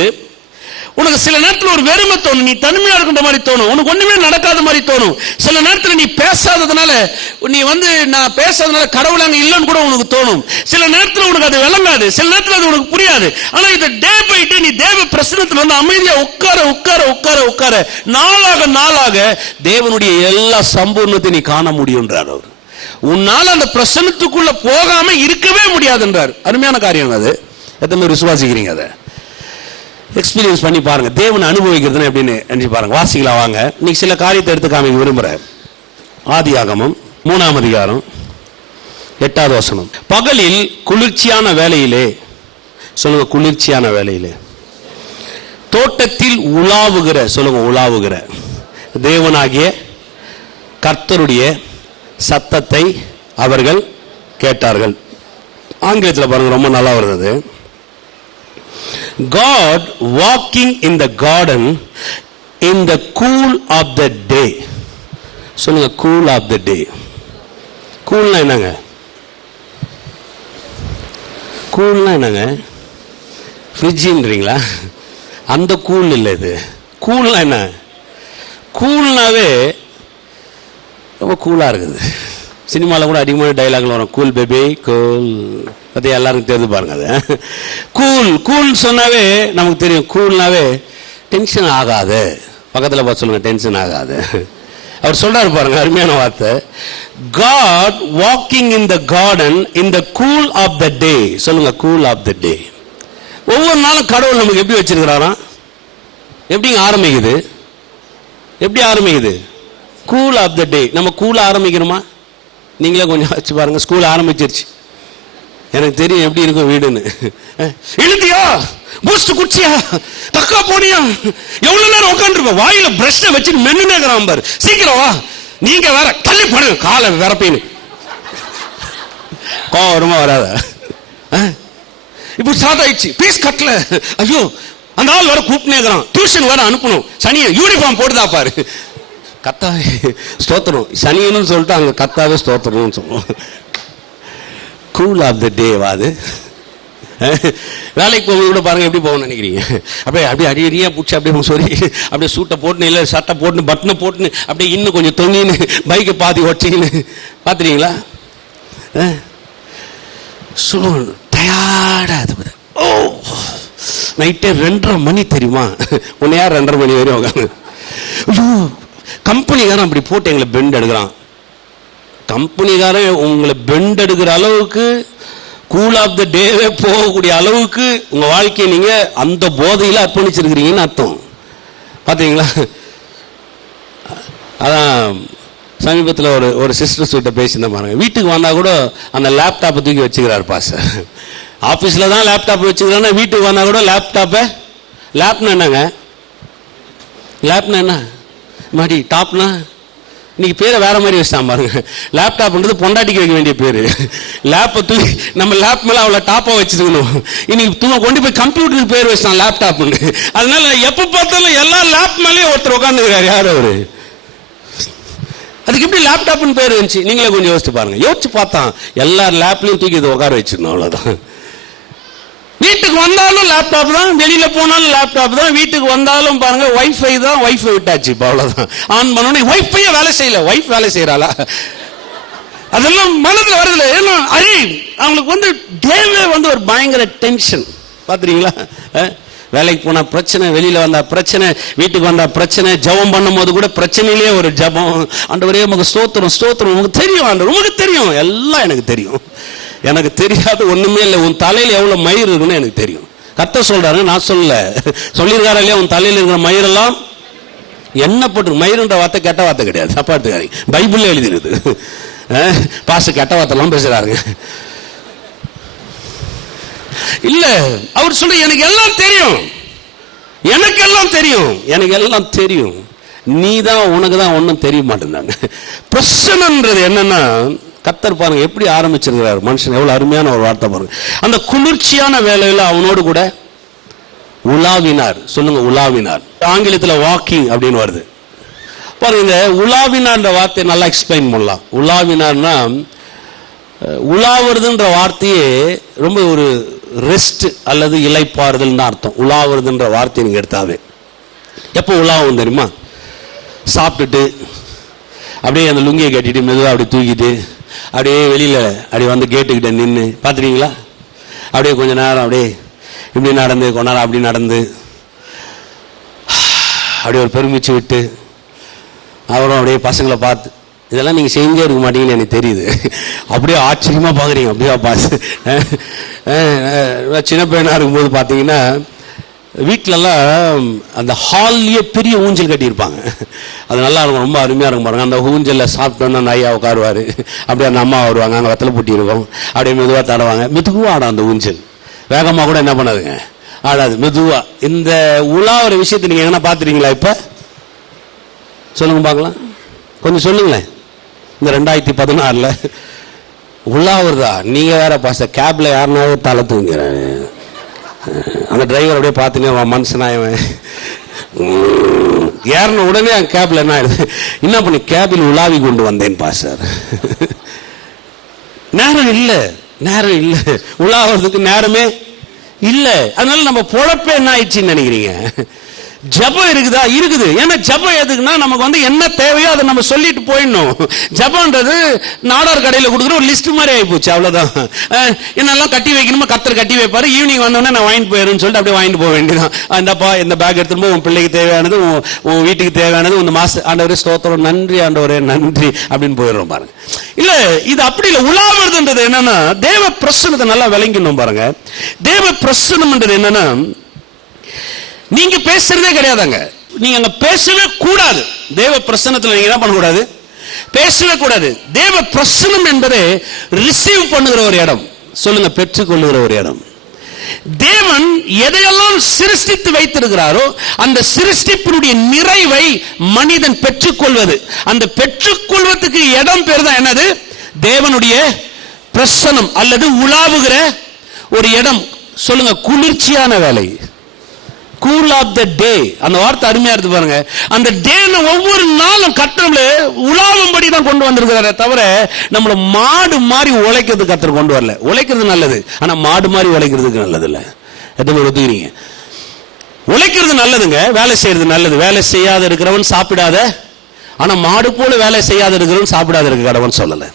உனக்கு சில நேரத்தில் ஒரு வெறுமை தோணும், நீ தனிமையா இருக்கின்ற மாதிரி தோணும், உனக்கு ஒண்ணுமே நடக்காத மாதிரி தோணும். சில நேரத்தில் நீ பேசாததுனால, நீ வந்து நான் பேசாததுனால கடவுள் அங்க இல்லைன்னு கூட உனக்கு தோணும். சில நேரத்தில் உனக்கு அது விளங்காது, சில நேரத்தில் அது உனக்கு புரியாது. ஆனா இது டே பை டே நீ தேவ பிரசன்னத்தில் வந்து அமைதியா உட்கார உட்கார உட்கார உட்கார நாளாக நாளாக தேவனுடைய எல்லா சம்பூர்ணத்தை நீ காண முடியும்ன்றார் அவர். உன்னால அந்த பிரசன்னத்துக்குள்ள போகாம இருக்கவே முடியாதுன்றார். அருமையான காரியம் அது. எத்தனை பேர் விசுவாசிக்கிறீங்க? அதை எக்ஸ்பீரியன்ஸ் பண்ணி பாருங்க, தேவனை அனுபவிக்கிறதுன்னு எப்படின்னு நினைச்சு பாருங்க. வாசிக்கலாம் வாங்க. இன்னைக்கு சில காரியத்தை எடுத்து காமிக்க விரும்புறேன். ஆதியாகமம் 3ஆம் அதிகாரம் 8வது வசனம். பகலில் குளிர்ச்சியான வேளையிலே, சொல்லுங்க குளிர்ச்சியான வேளையிலே, தோட்டத்தில் உலாவுகிற, சொல்லுங்க உலாவுகிற தேவனாகிய கர்த்தருடைய சத்தத்தை அவர்கள் கேட்டார்கள். ஆங்கிலத்தில் பாருங்க, ரொம்ப நல்லா வருது. God walking in the garden in the cool of the day. சொல்லுங்க cool of the day. கூல்னா என்னங்க? கூல்னா என்னங்க? ஃப்ரிட்ஜின்றீங்களா? அந்த கூல் இல்லை இது. கூல்னா என்ன? கூல்னாவே ரொம்ப கூலாக இருக்குது. சினிமாவில் கூட அதிகமான டைலாக்ல வரும், கூல் பேபி கூல் பற்றி எல்லாருக்கும் தெரிஞ்சு பாருங்க. அது கூல் சொன்னாவே நமக்கு தெரியும். கூல்னாவே டென்ஷன் ஆகாது. பக்கத்தில் பார்த்து சொல்லுங்க, டென்ஷன் ஆகாது. அவர் சொல்றாரு பாருங்க, அருமையான வார்த்தை. God walking in the garden in the cool of the day. சொல்லுங்க, cool of the day. ஒவ்வொரு நாளும் கடவுள் நமக்கு எப்படி வச்சிருக்கிறாராம்? எப்படிங்க ஆரம்பிக்குது? எப்படி ஆரம்பிக்குது? கூல் ஆஃப் த டே. நம்ம கூல ஆரம்பிக்கணுமா? நீங்களே கொஞ்சம் வச்சு பாருங்க. ஸ்கூல் ஆரம்பிச்சிருச்சு, எனக்கு தெரியும் எப்படி இருக்கும் வீடுன்னு. எழுதியா, பூஸ்ட் குடிச்சியா, தக்கா போனியா, எவ்வளவு நேரம் உட்காந்துருப்ப, வாயில பிரஷ்னை வச்சு மென்னுனேக்கிறான் பாரு, சீக்கிரம் வா. நீங்க வேற தள்ளி போடுங்க காலை விரப்பின்னு. கோவம் வருமா வராத? இப்போ ஸ்டார்ட் ஆயிடுச்சு, பீஸ் கட்டல. ஐயோ, அந்த ஆள் வேற கூப்பிட்டுனேக்கிறான், டியூஷன் வேற அனுப்பணும். சனியை யூனிஃபார்ம் போட்டுதா பாரு. கத்தாவே ஸ்தோத்திரம், சனியன்னு சொல்லிட்டு அங்க கத்தாவே ஸ்தோத்திரம்னு சொல்லுவோம். கூல் ஆஃப் த டே வாது. வேலைக்கு போகும்போது கூட பாருங்க எப்படி போகணும்னு நினைக்கிறீங்க? அப்படியே அடியடியாக பிடிச்சி அப்படியே சொல்லி அப்படியே சூட்டை போட்டுன்னு, இல்லை சட்டை போட்டுன்னு, பட்டனை போட்டுன்னு, அப்படியே இன்னும் கொஞ்சம் தொங்கின்னு பைக்கை பாதி ஒட்டிக்கின்னு பார்த்துறீங்களா? சொல்லுவோம் டயர்டாக. ஓ, நைட்டே 2:30 மணி தெரியுமா? உன்னை யார் 2:30 மணி வரையும் உட்காந்து? ஐயோ, கம்பெனிக்காரன் அப்படி போட்டு எங்களை பெண்ட் எடுக்கிறான். கம்பெனிக்காரன் உங்களை பெண்ட் எடுக்கிற அளவுக்கு, கூல் ஆஃப் த டேவே போகக்கூடிய அளவுக்கு உங்க வாழ்க்கையை நீங்க அந்த போதையில அர்ப்பணிச்சிருக்கிறீங்கன்னு அர்த்தம். பாத்தீங்களா? அதான் சமீபத்தில் ஒரு சிஸ்டர்ஸ் கிட்ட பேசியிருந்தேன் பாருங்க. வீட்டுக்கு வந்தா கூட அந்த லேப்டாப்பை தூக்கி வச்சுக்கிறாரு பாஸ். ஆஃபீஸில் தான் லேப்டாப் வச்சுக்கிறான்னா வீட்டுக்கு வந்தா கூட லேப்டாப்பை, லேப்னா என்னங்க? லேப்னா என்ன மாடி? டாப்னா இன்னைக்கு பேரை வேற மாதிரி வச்சுட்டான் பாருங்க. லேப்டாப்ன்றது பொண்டாட்டிக்கு வைக்க வேண்டிய பேரு. லேப்பை தூக்கி நம்ம லேப் மேல அவளை டாப்பா வச்சுக்கணும். இன்னைக்கு கொண்டு போய் கம்ப்யூட்டருக்கு பேர் வச்சுட்டான் லேப்டாப்னு. அதனால எப்ப பார்த்தாலும் எல்லா லேப் மேலேயும் ஒருத்தர் உட்காந்துருக்காரு. யார் அவரு? அதுக்கு எப்படி லேப்டாப்னு பேர் வந்துச்சு? நீங்களே கொஞ்சம் யோசிச்சு பாருங்க. யோசிச்சு பார்த்தான், எல்லா லேப்லயும் தூக்கி இதை உட்கார வச்சிடணும், அவ்வளவுதான். வீட்டுக்கு வந்தாலும் லேப்டாப் தான், வெளியில போனாலும் லேப்டாப் தான். வீட்டுக்கு வந்தாலும் பாருங்க வைஃபை தான். வைஃபை விட்டாச்சு இப்போ, அவ்வளவுதான். ஆன் பண்ணணும், வைஃபையே வேலை செய்யல, வைஃப் வேலை செய்யறாளா? அதெல்லாம் மனதில் வரதுல. ஏன்னா அரே அவங்களுக்கு டேவே ஒரு பயங்கர டென்ஷன். பாத்துறீங்களா? வேலைக்கு போனா பிரச்சனை, வெளியில வந்தா பிரச்சனை, வீட்டுக்கு வந்தா பிரச்சனை, ஜபம் பண்ணும் போது கூட பிரச்சனையிலே ஒரு ஜபம். ஆண்டவரே உமக்கு ஸ்தோத்திரம், ஸ்தோத்திரம். உங்களுக்கு தெரியும் ஆண்டவர், உங்களுக்கு தெரியும், எல்லாம் எனக்கு தெரியும். எனக்கு தெரியாது ஒண்ணுமே இல்லை. உன் தலையில எவ்வளவு மயிர் இருக்குன்னு எனக்கு தெரியும். கர்த்தர் சொல்றாரு, நான் சொல்லல. சொல்லியிருக்காரு இல்லையா? உன் தலையில இருக்கிற மயிரெல்லாம் என்ன போட்டு. மயிருன்ற வார்த்தை கெட்ட வார்த்தை கிடையாது, தப்பா எடுத்துக்காதீங்க. பைபிள்ல எழுதிருக்கு. பாச கெட்ட வார்த்தை எல்லாம் பேசுறாருங்க. இல்ல, அவர் சொல்ற எனக்கு எல்லாம் தெரியும், எனக்கு எல்லாம் தெரியும், எனக்கு எல்லாம் தெரியும். நீ தான், உனக்கு தான் ஒன்றும் தெரிய மாட்டேங்கிறாங்க. பிரச்சனைன்றது என்னன்னா, கர்த்தர் பாருங்க எப்படி ஆரம்பிச்சிருக்கிறார். மனுஷன் எவ்வளவு அருமையான ஒரு வார்த்தை பாருங்க. அந்த குளிர்ச்சியான வேலையில அவனோடு கூட உலாவினார். சொல்லுங்க, உலாவினார். ஆங்கிலத்தில் வாக்கிங் அப்படின்னு வருது பாருங்க. இந்த உலாவினார்ன்ற வார்த்தை நல்லா எக்ஸ்பிளைன் பண்ணலாம். உலாவினார்னா, உலாவுறதுன்ற வார்த்தையே ரொம்ப ஒரு ரெஸ்ட் அல்லது இலைப்பாறுதல் அர்த்தம். உலாவுறதுன்ற வார்த்தையை நீங்க எடுத்தாவே எப்போ உலாவும் தெரியுமா? சாப்பிட்டுட்டு அப்படியே அந்த லுங்கியை கட்டிட்டு மெதுவாக அப்படி தூக்கிட்டு அப்படியே வெளியில அப்படியே வந்து கேட்டுக்கிட்ட நின்று பார்த்துட்டீங்களா? அப்படியே கொஞ்ச நேரம் அப்படியே இப்படி நடந்து, கொஞ்ச நேரம் அப்படி நடந்து, அப்படியே ஒரு பெருமிச்சு விட்டு, அப்புறம் அப்படியே பசங்களை பார்த்து, இதெல்லாம் நீங்க செஞ்சே இருக்க மாட்டீங்கன்னு எனக்கு தெரியுது. அப்படியே ஆச்சரியமா பாக்குறீங்க. அப்படியே பாஸ். சின்ன பையனா இருக்கும்போது பாத்தீங்கன்னா வீட்டிலலாம் அந்த ஹால்லேயே பெரிய ஊஞ்சல் கட்டியிருப்பாங்க. அது நல்லா இருக்கும், ரொம்ப அருமையாக இருக்கும் பாருங்க. அந்த ஊஞ்சலில் சாப்பிட்டோன்னா அந்த ஐயா உட்காருவார், அப்படியே அந்த அம்மா வருவாங்க, அங்கே வெத்தலை பூட்டி இருக்கும், அப்படியே மெதுவாக தடவாங்க. மெதுவாக ஆடும் அந்த ஊஞ்சல். வேகமாக கூட என்ன பண்ணாதுங்க, ஆடாது, மெதுவாக. இந்த உலா ஒரு விஷயத்தை நீங்கள் எங்கன்னா பார்த்துறீங்களா? இப்போ சொல்லுங்க பார்க்கலாம், கொஞ்சம் சொல்லுங்களேன். இந்த 2016 உள்ளாவதுதா? நீங்கள் வேற பாச கேப்ல யாருனாவது தலை தூங்கிறாங்க. அந்த டிரைவர் அப்படியே பார்த்துனே மனுஷனாயவன் ஏறின உடனே அந்த கேப்ல என்ன ஆயிடுது, என்ன பண்ணி கேபில் உலாவி கொண்டு வந்தேன் பாசார். நேரம் இல்லை, நேரம் இல்லை, உலாவதுக்கு நேரமே இல்லை. அதனால நம்ம பொழப்பே என்ன ஆயிடுச்சுன்னு நினைக்கிறீங்க? ஜபம் இருக்குதா? இருக்குது. ஏன்னா ஜபம் எதுக்குன்னா நமக்கு வந்து என்ன தேவையோ அதை நம்ம சொல்லிட்டு போயிடணும். ஜபம்ன்றது நாடார் கடையில் கொடுக்குற ஒரு லிஸ்ட் மாதிரி ஆகி போச்சு, அவ்வளவுதான். என்னெல்லாம் கட்டி வைக்கணுமோ கத்தர் கட்டி வைப்பாரு. ஈவினிங் வந்தோடனே நான் வாங்கிட்டு போயிடுன்னு சொல்லிட்டு அப்படியே வாங்கிட்டு போக வேண்டியதான். இந்தப்பா இந்த பேக் எடுத்துட்டு போய் உன் பிள்ளைக்கு தேவையானது, உன் வீட்டுக்கு தேவையானது, உன் மாச ஆண்டவரே ஸ்தோத்திரம், நன்றி ஆண்டவரே நன்றி அப்படின்னு போயிடுறோம் பாருங்க. இல்ல, இது அப்படி இல்லை. உலாவுறதுன்றது என்னன்னா தேவ பிரசன்னத்தை நல்லா விளங்கணும் பாருங்க. தேவ பிரசன்னம்ன்றது என்னன்னா நீங்க பேசுறதே கிடையாதுங்க. நீங்க அங்க பேசவே கூடாது. தேவ பிரசன்னத்துல நீங்க என்ன பண்ணக்கூடாது? பேசவே கூடாது. தேவ பிரசன்னம் என்பது ரிசீவ் பண்ணுகிற ஒரு இடம். சொல்லுங்க, பெற்றுக்கொள்ளுகிற ஒரு இடம். தேவன் எதையெல்லாம் சிருஷ்டித்து வைத்திருக்கிறாரோ அந்த சிருஷ்டிப்பினுடைய நிறைவை மனிதன் பெற்றுக்கொள்வது. அந்த பெற்றுக்கொள்வதற்கு இடம் பேர் தான் என்னது? தேவனுடைய பிரசன்னம் அல்லது உலாவுகிற ஒரு இடம். சொல்லுங்க, குளிர்ச்சியான வேலை. கூல் ஆஃப் த டே, அந்த வார்த்தை அருமையா இருக்கு பாருங்க. அந்த டே ஒவ்வொரு நாளும் கட்டளை உலாவும்படி தான் கொண்டு வந்திருக்கிறாரே தவிர நம்மள மாடு மாதிரி உழைக்கிறதுக்கு கத்தர் கொண்டு வரல. உழைக்கிறது நல்லது, ஆனா மாடு மாதிரி உழைக்கிறதுக்கு நல்லது இல்ல. எதுவும் ஒத்துக்கிறீங்க? உழைக்கிறது நல்லதுங்க, வேலை செய்யறது நல்லது. வேலை செய்யாத இருக்கிறவன் சாப்பிடாத, ஆனா மாடு போல வேலை செய்யாத இருக்கிறவன் சாப்பிடாத இருக்க கடவுள் சொல்லல.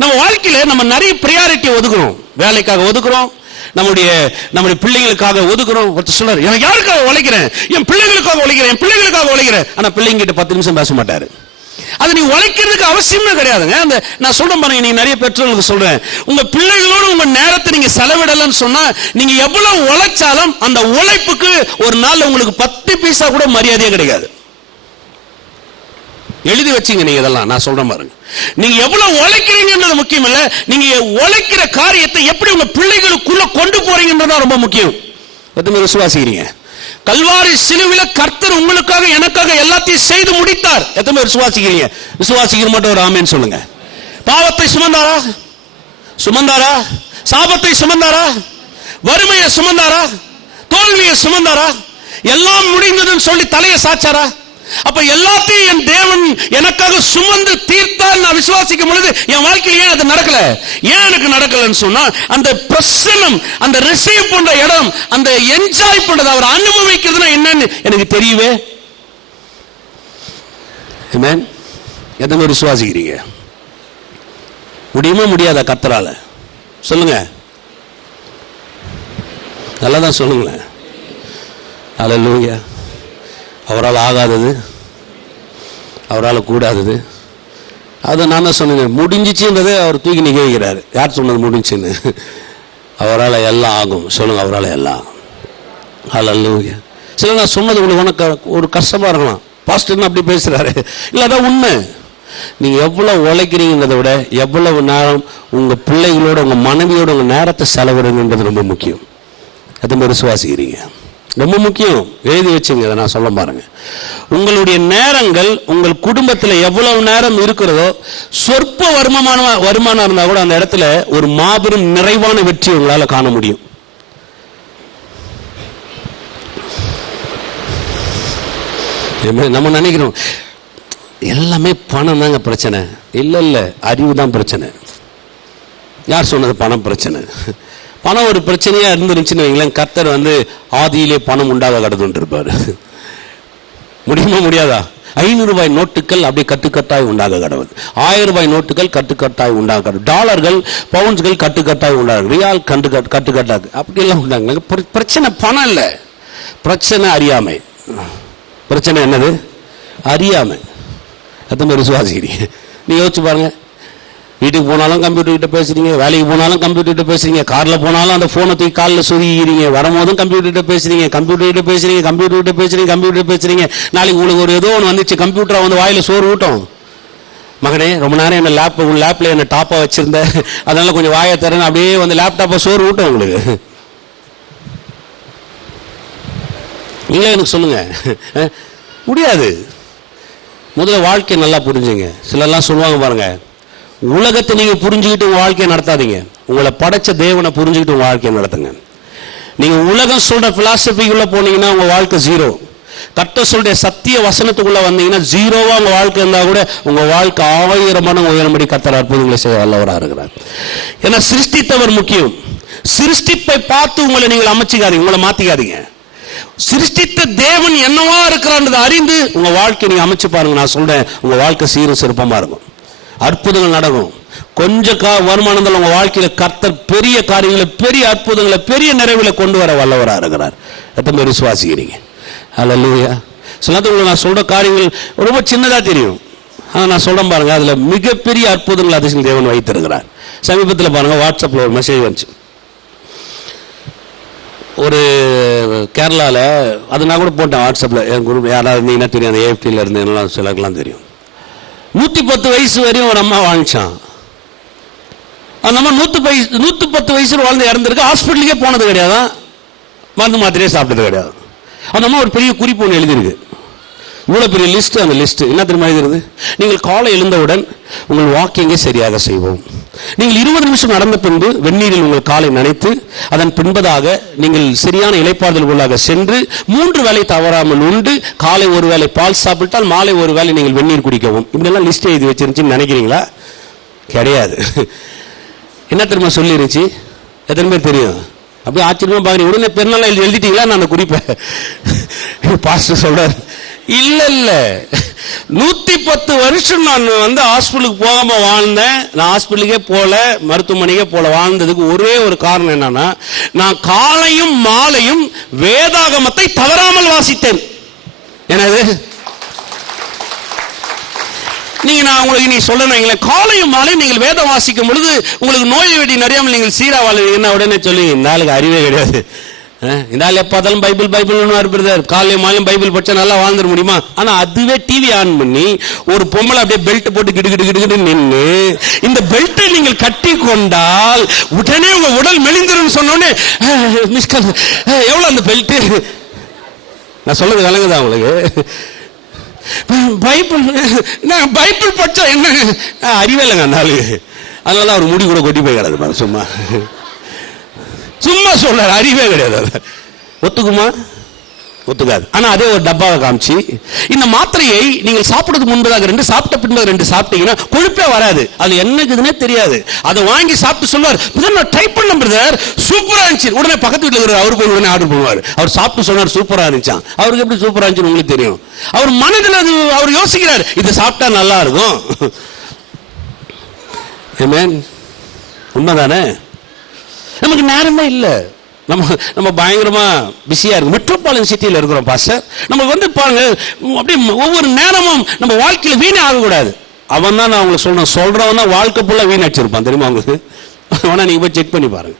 நம்ம வாழ்க்கையில நம்ம நிறைய பிரியாரிட்டி ஒதுக்குறோம். வேலைக்காக ஒதுக்குறோம், நம்முடைய பிள்ளைகளுக்காக ஒதுக்குறோம். ஒருத்தர் சொல்றாரு, எனக்கு யாருக்காக உழைக்கிறேன்? என் பிள்ளைகளுக்காக உழைக்கிறேன், என் பிள்ளைகளுக்காக உழைக்கிறேன். ஆனா பிள்ளைங்க கிட்ட 10 நிமிஷம் பேச மாட்டாரு. அது நீ உழைக்கிறதுக்கு அவசியமே கிடையாதுங்க. அந்த நான் சொல்றேன் பாருங்க, நீங்க நிறைய பெற்றோர்களுக்கு சொல்றேன், உங்க பிள்ளைகளோடு உங்க நேரத்தை நீங்க செலவிடலன்னு சொன்னா நீங்க எவ்வளவு உழைச்சாலும் அந்த உழைப்புக்கு ஒரு நாள் உங்களுக்கு 10 பைசா கூட மரியாதையே கிடைக்காது. எழுதி வச்சீங்க நீங்க இதெல்லாம். நான் சொல்றேன் பாருங்க, நீங்க எவ்வளவு உழைக்கிறீங்கன்றது முக்கியம் இல்ல, நீங்க உழைக்கிற காரியத்தை எப்படி உங்க பிள்ளைகளுக்குள்ள கொண்டு போறீங்கன்றதா ரொம்ப முக்கியம். எத்தனை விசுவாசிக்கிறீங்க? கல்வாரி சிலுவையில கர்த்தர் உங்களுக்காக எனக்காக எல்லாத்தையும் செய்து முடித்தார். எத்தனை பேர் விசுவாசிக்கிறீங்க? விசுவாசிக்கிற மட்டும் ஒரு ஆமென் சொல்லுங்க. பாவத்தை சுமந்தாரா? சுமந்தாரா? சாபத்தை சுமந்தாரா? வறுமையை சுமந்தாரா? தோல்வியை சுமந்தாரா? எல்லாம் முடிந்ததுன்னு சொல்லி தலையை சாச்சாரா? அப்ப எல்லாத்தையும் என் தேவன் எனக்காக சுமந்து தீர்த்தால் நான் விசுவாசிக்கும் பொழுது என் வாழ்க்கையில் ஏன் அது நடக்கல? ஏன் எனக்கு நடக்கலன்னு சொன்னா அந்த பிரசன்னம், அந்த ரிசீவ் பண்ற இடம், அந்த என்ஜாய் பண்றது, அவர் அனுபவிக்கிறதுனா என்னன்னு எனக்கு தெரியவே. ஆமென். எத்தனை விசுவாசிக்கிறீங்க? முடியுமா முடியாதா கர்த்தரால? சொல்லுங்க, நல்லா தான் சொல்லுங்களேன். அல்லேலூயா. அவரால் ஆகாதது, அவரால் கூடாதது, அதை நான் தான் சொன்னேன். முடிஞ்சிச்சுன்றதை அவர் தூக்கி நிகழ்கிறார். யார் சொன்னது முடிஞ்சுன்னு? அவரால் எல்லாம் ஆகும். சொல்லுங்க, அவரால் எல்லாம். அல்லேலூயா. சில நான் சொன்னது உங்களுக்கு உனக்கு ஒரு கஷ்டமா இருக்கலாம், பாஸ்டர்னு அப்படி பேசுறாரு. இல்லை, அதான் உண்மை. நீங்க எவ்வளவு உழைக்கிறீங்கன்றதை விட எவ்வளவு நேரம் உங்க பிள்ளைகளோட உங்க மனைவியோட உங்க நேரத்தை செலவிடுங்கன்றது ரொம்ப முக்கியம். அது மாதிரி விசுவாசிக்கிறீங்க, ரொம்ப முக்கியம். எழுதி வச்சுங்க, அதை நான் சொல்ல பாருங்க. உங்களுடைய நேரங்கள் உங்கள் குடும்பத்தில் எவ்வளவு நேரம் இருக்கிறதோ, சொற்ப வருமானம் இருந்தா கூட அந்த இடத்துல ஒரு மாபெரும் நிறைவான வெற்றி உங்களால காண முடியும். நம்ம நினைக்கிறோம் எல்லாமே பணம் தாங்க பிரச்சனை. இல்ல இல்ல, அறிவு தான் பிரச்சனை. யார் சொன்னது பணம் பிரச்சனை? பணம் ஒரு பிரச்சனையா இருந்துருச்சுன்னு வைங்களேன், கர்த்தர் ஆதியிலே பணம் உண்டாக கடந்துட்டு இருப்பாரு. முடியுமா முடியாதா? 500 ரூபாய் நோட்டுகள் அப்படியே கட்டுக்கட்டாய் உண்டாக கடவுள். 1000 ரூபாய் நோட்டுகள் கட்டுக்கட்டாய் உண்டாக கடவுள். டாலர்கள் பவுண்ட்ஸ்கள் கட்டுக்கட்டாய் உண்டாக, ரியால் கட்டுக்கட்டாக அப்படியெல்லாம் உண்டாங்க. பிரச்சனை பணம் இல்லை, பிரச்சனை அறியாமை. பிரச்சனை என்னது? அறியாமை. எத்தனை பேர் விசுவாசிக்கிறீங்க? நீ யோசிச்சு பாருங்க. வீட்டுக்கு போனாலும் கம்ப்யூட்டர் கிட்ட பேசுறீங்க, வேலைக்கு போனாலும் கம்ப்யூட்டர் கிட்ட பேசுறீங்க, கார்ல போனாலும் அந்த போனை தூக்கி காலில் சொருகிறீங்க, வரும்போதும் கம்ப்யூட்டர் கிட்ட பேசுறீங்க, கம்ப்யூட்டர் கிட்ட பேசுறீங்க, கம்ப்யூட்டர் கிட்ட பேசுறீங்க, கம்ப்யூட்டர் பேசுறீங்க. நாளைக்கு உங்களுக்கு ஒரு ஏதோ ஒன்று வந்துச்சு, கம்ப்யூட்டரை வாயில சோறு ஊட்டும். மகனே, ரொம்ப நேரம் என்ன லேப்ல என்ன டாப்பா வச்சிருந்த, அதனால கொஞ்சம் வாயை தரேன்னு அப்படியே லேப்டாப்பை சோறு ஊட்டும் உங்களுக்கு. நீங்களே எனக்கு சொல்லுங்க, முடியாது. முதல்ல வாழ்க்கையை நல்லா புரிஞ்சுங்க. சிலர்லாம் சொல்லுவாங்க பாருங்க, உலகத்தை நீங்க புரிஞ்சுக்கிட்டு உங்க வாழ்க்கையை நடத்தாதீங்க, உங்களை படைச்ச தேவனை புரிஞ்சுக்கிட்டு உங்க வாழ்க்கையை நடத்துங்க. நீங்க உலகம் சொல்ற பிலாசபிக்குள்ள போனீங்கன்னா உங்க வாழ்க்கை ஜீரோ. கர்த்தர் சொல்ற சத்திய வசனத்துக்குள்ள வந்தீங்கன்னா ஜீரோவா உங்க வாழ்க்கை இருந்தா கூட உங்க வாழ்க்கை 1000 மடங்கு உயரும்படி கர்த்தர் அற்புதங்களை செய்ய வல்லவராக இருக்கிறார். ஏன்னா சிருஷ்டித்தவர் முக்கியம். சிருஷ்டிப்பை பார்த்து உங்களை நீங்கள் அமைச்சிக்காதீங்க, உங்களை மாத்திக்காதீங்க. சிருஷ்டித்த தேவன் என்னவா இருக்கிறான்றதை அறிந்து உங்க வாழ்க்கை நீங்க அமைச்சு பாருங்க. நான் சொல்றேன், உங்க வாழ்க்கை சீரும் சிறப்பமா இருக்கும், அற்புதங்கள் நடக்கும். கொஞ்சம் வருமானத்தில் உங்க வாழ்க்கையில கர்த்தர் பெரிய காரியங்களை, பெரிய அற்புதங்களை, பெரிய நிறைவுல கொண்டு வர வல்லவராக இருக்கிறார். எத்தனை பேர் விசுவாசிக்கிறீங்க? அல்லேலூயா. சில நேரத்தில் நான் சொல்ற காரியங்கள் ரொம்ப சின்னதா தெரியும், ஆனால் நான் சொல்றேன் பாருங்க, அதுல மிகப்பெரிய அற்புதங்கள் அதிசயம் தேவன் வைத்திருக்கிறார். சமீபத்தில் பாருங்க, வாட்ஸ்அப்ல ஒரு மெசேஜ் வந்துச்சு. ஒரு கேரளாவில், அது நான் கூட போட்டேன் வாட்ஸ்அப்பில், என் குரூப் யாராவது இருந்தீங்கன்னா தெரியும், அந்த ஏஎஃப்டியில் இருந்தேன்னா சிலருக்குலாம் தெரியும். 110 வயசு வரையும் ஒரு அம்மா வாழ்ந்துச்சான். அந்த அம்மா 110 வயசு வாழ்ந்து இறந்துருக்கு. ஹாஸ்பிட்டலுக்கே போனது கிடையாது, மருந்து மாத்திரையே சாப்பிட்டது கிடையாது. அந்த அம்மா ஒரு பெரிய குறிப்பு ஒன்று எழுதியிருக்கு. இவ்வளோ பெரிய லிஸ்ட். அந்த லிஸ்ட் என்ன தெரியுமா எழுதுறது? நீங்கள் காலை எழுந்தவுடன் உங்கள் வாக்கிங்கை சரியாக செய்வோம். நீங்கள் 20 நிமிஷம் நடந்த பின்பு வெந்நீரில் உங்கள் காலை நனைத்து அதன் பின்பதாக நீங்கள் சரியான இளைப்பாறுதலுக்குள்ளாக சென்று 3 வேளை தவறாமல் உண்டு, காலை ஒரு வேளை பால் சாப்பிட்டால் மாலை ஒரு வேளை நீங்கள் வெந்நீர் குடிக்கவும். இப்படியெல்லாம் லிஸ்ட் எழுதி வச்சிருந்துச்சுன்னு நினைக்கிறீங்களா? கிடையாது. என்ன தெரியுமா சொல்லிருச்சு? எத்தனை பேர் தெரியும்? அப்படியே ஆச்சரியமா பாக்குறீங்க. உடனே பெருநாள் எழுதிட்டீங்களா? நான் குறிப்பேன். பாஸ்டர் சொல்றாரு, இல்ல 110 வருஷம் நான் ஹாஸ்பிட்டலுக்கு போகாம வாழ்ந்தேன். நான் ஹாஸ்பிட்டலுக்கே போல, மருத்துவமனைக்கே போல வாழ்ந்ததுக்கு ஒரே ஒரு காரணம் என்னன்னா, நான் காலையும் மாலையும் வேதாகமத்தை தவறாமல் வாசித்தேன். எனது நான் உங்களுக்கு நீ சொல்லணும், காலையும் மாலையும் நீங்கள் வேதம் வாசிக்கும் பொழுது உங்களுக்கு நோய் வெடி நிறையாமல் நீங்கள் சீரா வாழ்வீங்கன்னா உடனே சொல்லி, இந்த ஆளுக்கு அறிவே கிடையாது, இந்த ஆள் எப்ப பைபிள் பைபிள் காலையும் மாலையும் பைபிள் படிச்சா நல்லா வாழ்ந்துட முடியுமா? ஆனா அதுவே டிவி ஆன் பண்ணி ஒரு பொம்பளை அப்படியே பெல்ட் போட்டு கிடு நின்று இந்த பெல்ட்டை நீங்கள் கட்டி கொண்டால் உடனே உங்க உடல் மெலிந்துரும் சொன்னோடனே மிஸ்கல் எவ்வளவு அந்த பெல்ட்? நான் சொல்றது விளங்குதா உங்களுக்கு? பைபிள் படிச்சா என்ன அறிவே இல்லைங்க அந்த ஆளு. அதனால அவர் முடி கூட கொட்டி போய் கிடது. சும்மா சொல்ற அறிவே கிடையாது. ஒத்துக்குமா? ஒத்துக்காது. ஆனா அதே ஒரு டப்பாவை காமிச்சு, இந்த மாத்திரையை நீங்கள் சாப்பிடுறதுக்கு முன்பதாக 2 சாப்பிட்ட பின்பதாக 2 சாப்பிட்டீங்கன்னா கொழுப்பே வராது. அது என்னக்குதுன்னே தெரியாது. அதை வாங்கி சாப்பிட்டு சொல்லுவார், நான் ட்ரை பண்ண பிரதர், சூப்பரா இருந்துச்சு. உடனே பக்கத்து வீட்டில் இருக்கிற அவரு போய் உடனே ஆர்டர் பண்ணுவார். அவர் சாப்பிட்டு சொன்னார் சூப்பரா இருந்துச்சான். அவருக்கு எப்படி சூப்பரா இருந்துச்சுன்னு உங்களுக்கு தெரியும்? அவர் மனதில் அது அவர் யோசிக்கிறார், இதை சாப்பிட்டா நல்லா இருக்கும். உண்மைதானே? நமக்கு நேரமே இல்லை. நம்ம பயங்கரமா பிஸியா இருக்கு. மெட்ரோபாலியன் சிட்டியில் இருக்கிறோம் பாஸ்டர். நம்ம பாருங்க, அப்படியே ஒவ்வொரு நேரமும் நம்ம வாழ்க்கையில வீணே ஆகக்கூடாது. அவன் தான் நான் உங்களுக்கு சொல்றவன் தான் வாழ்க்கை ஃபுல்லா வீணடிச்சிருப்பான், தெரியுமா உங்களுக்கு? வேணா நீங்க போய் செக் பண்ணி பாருங்க.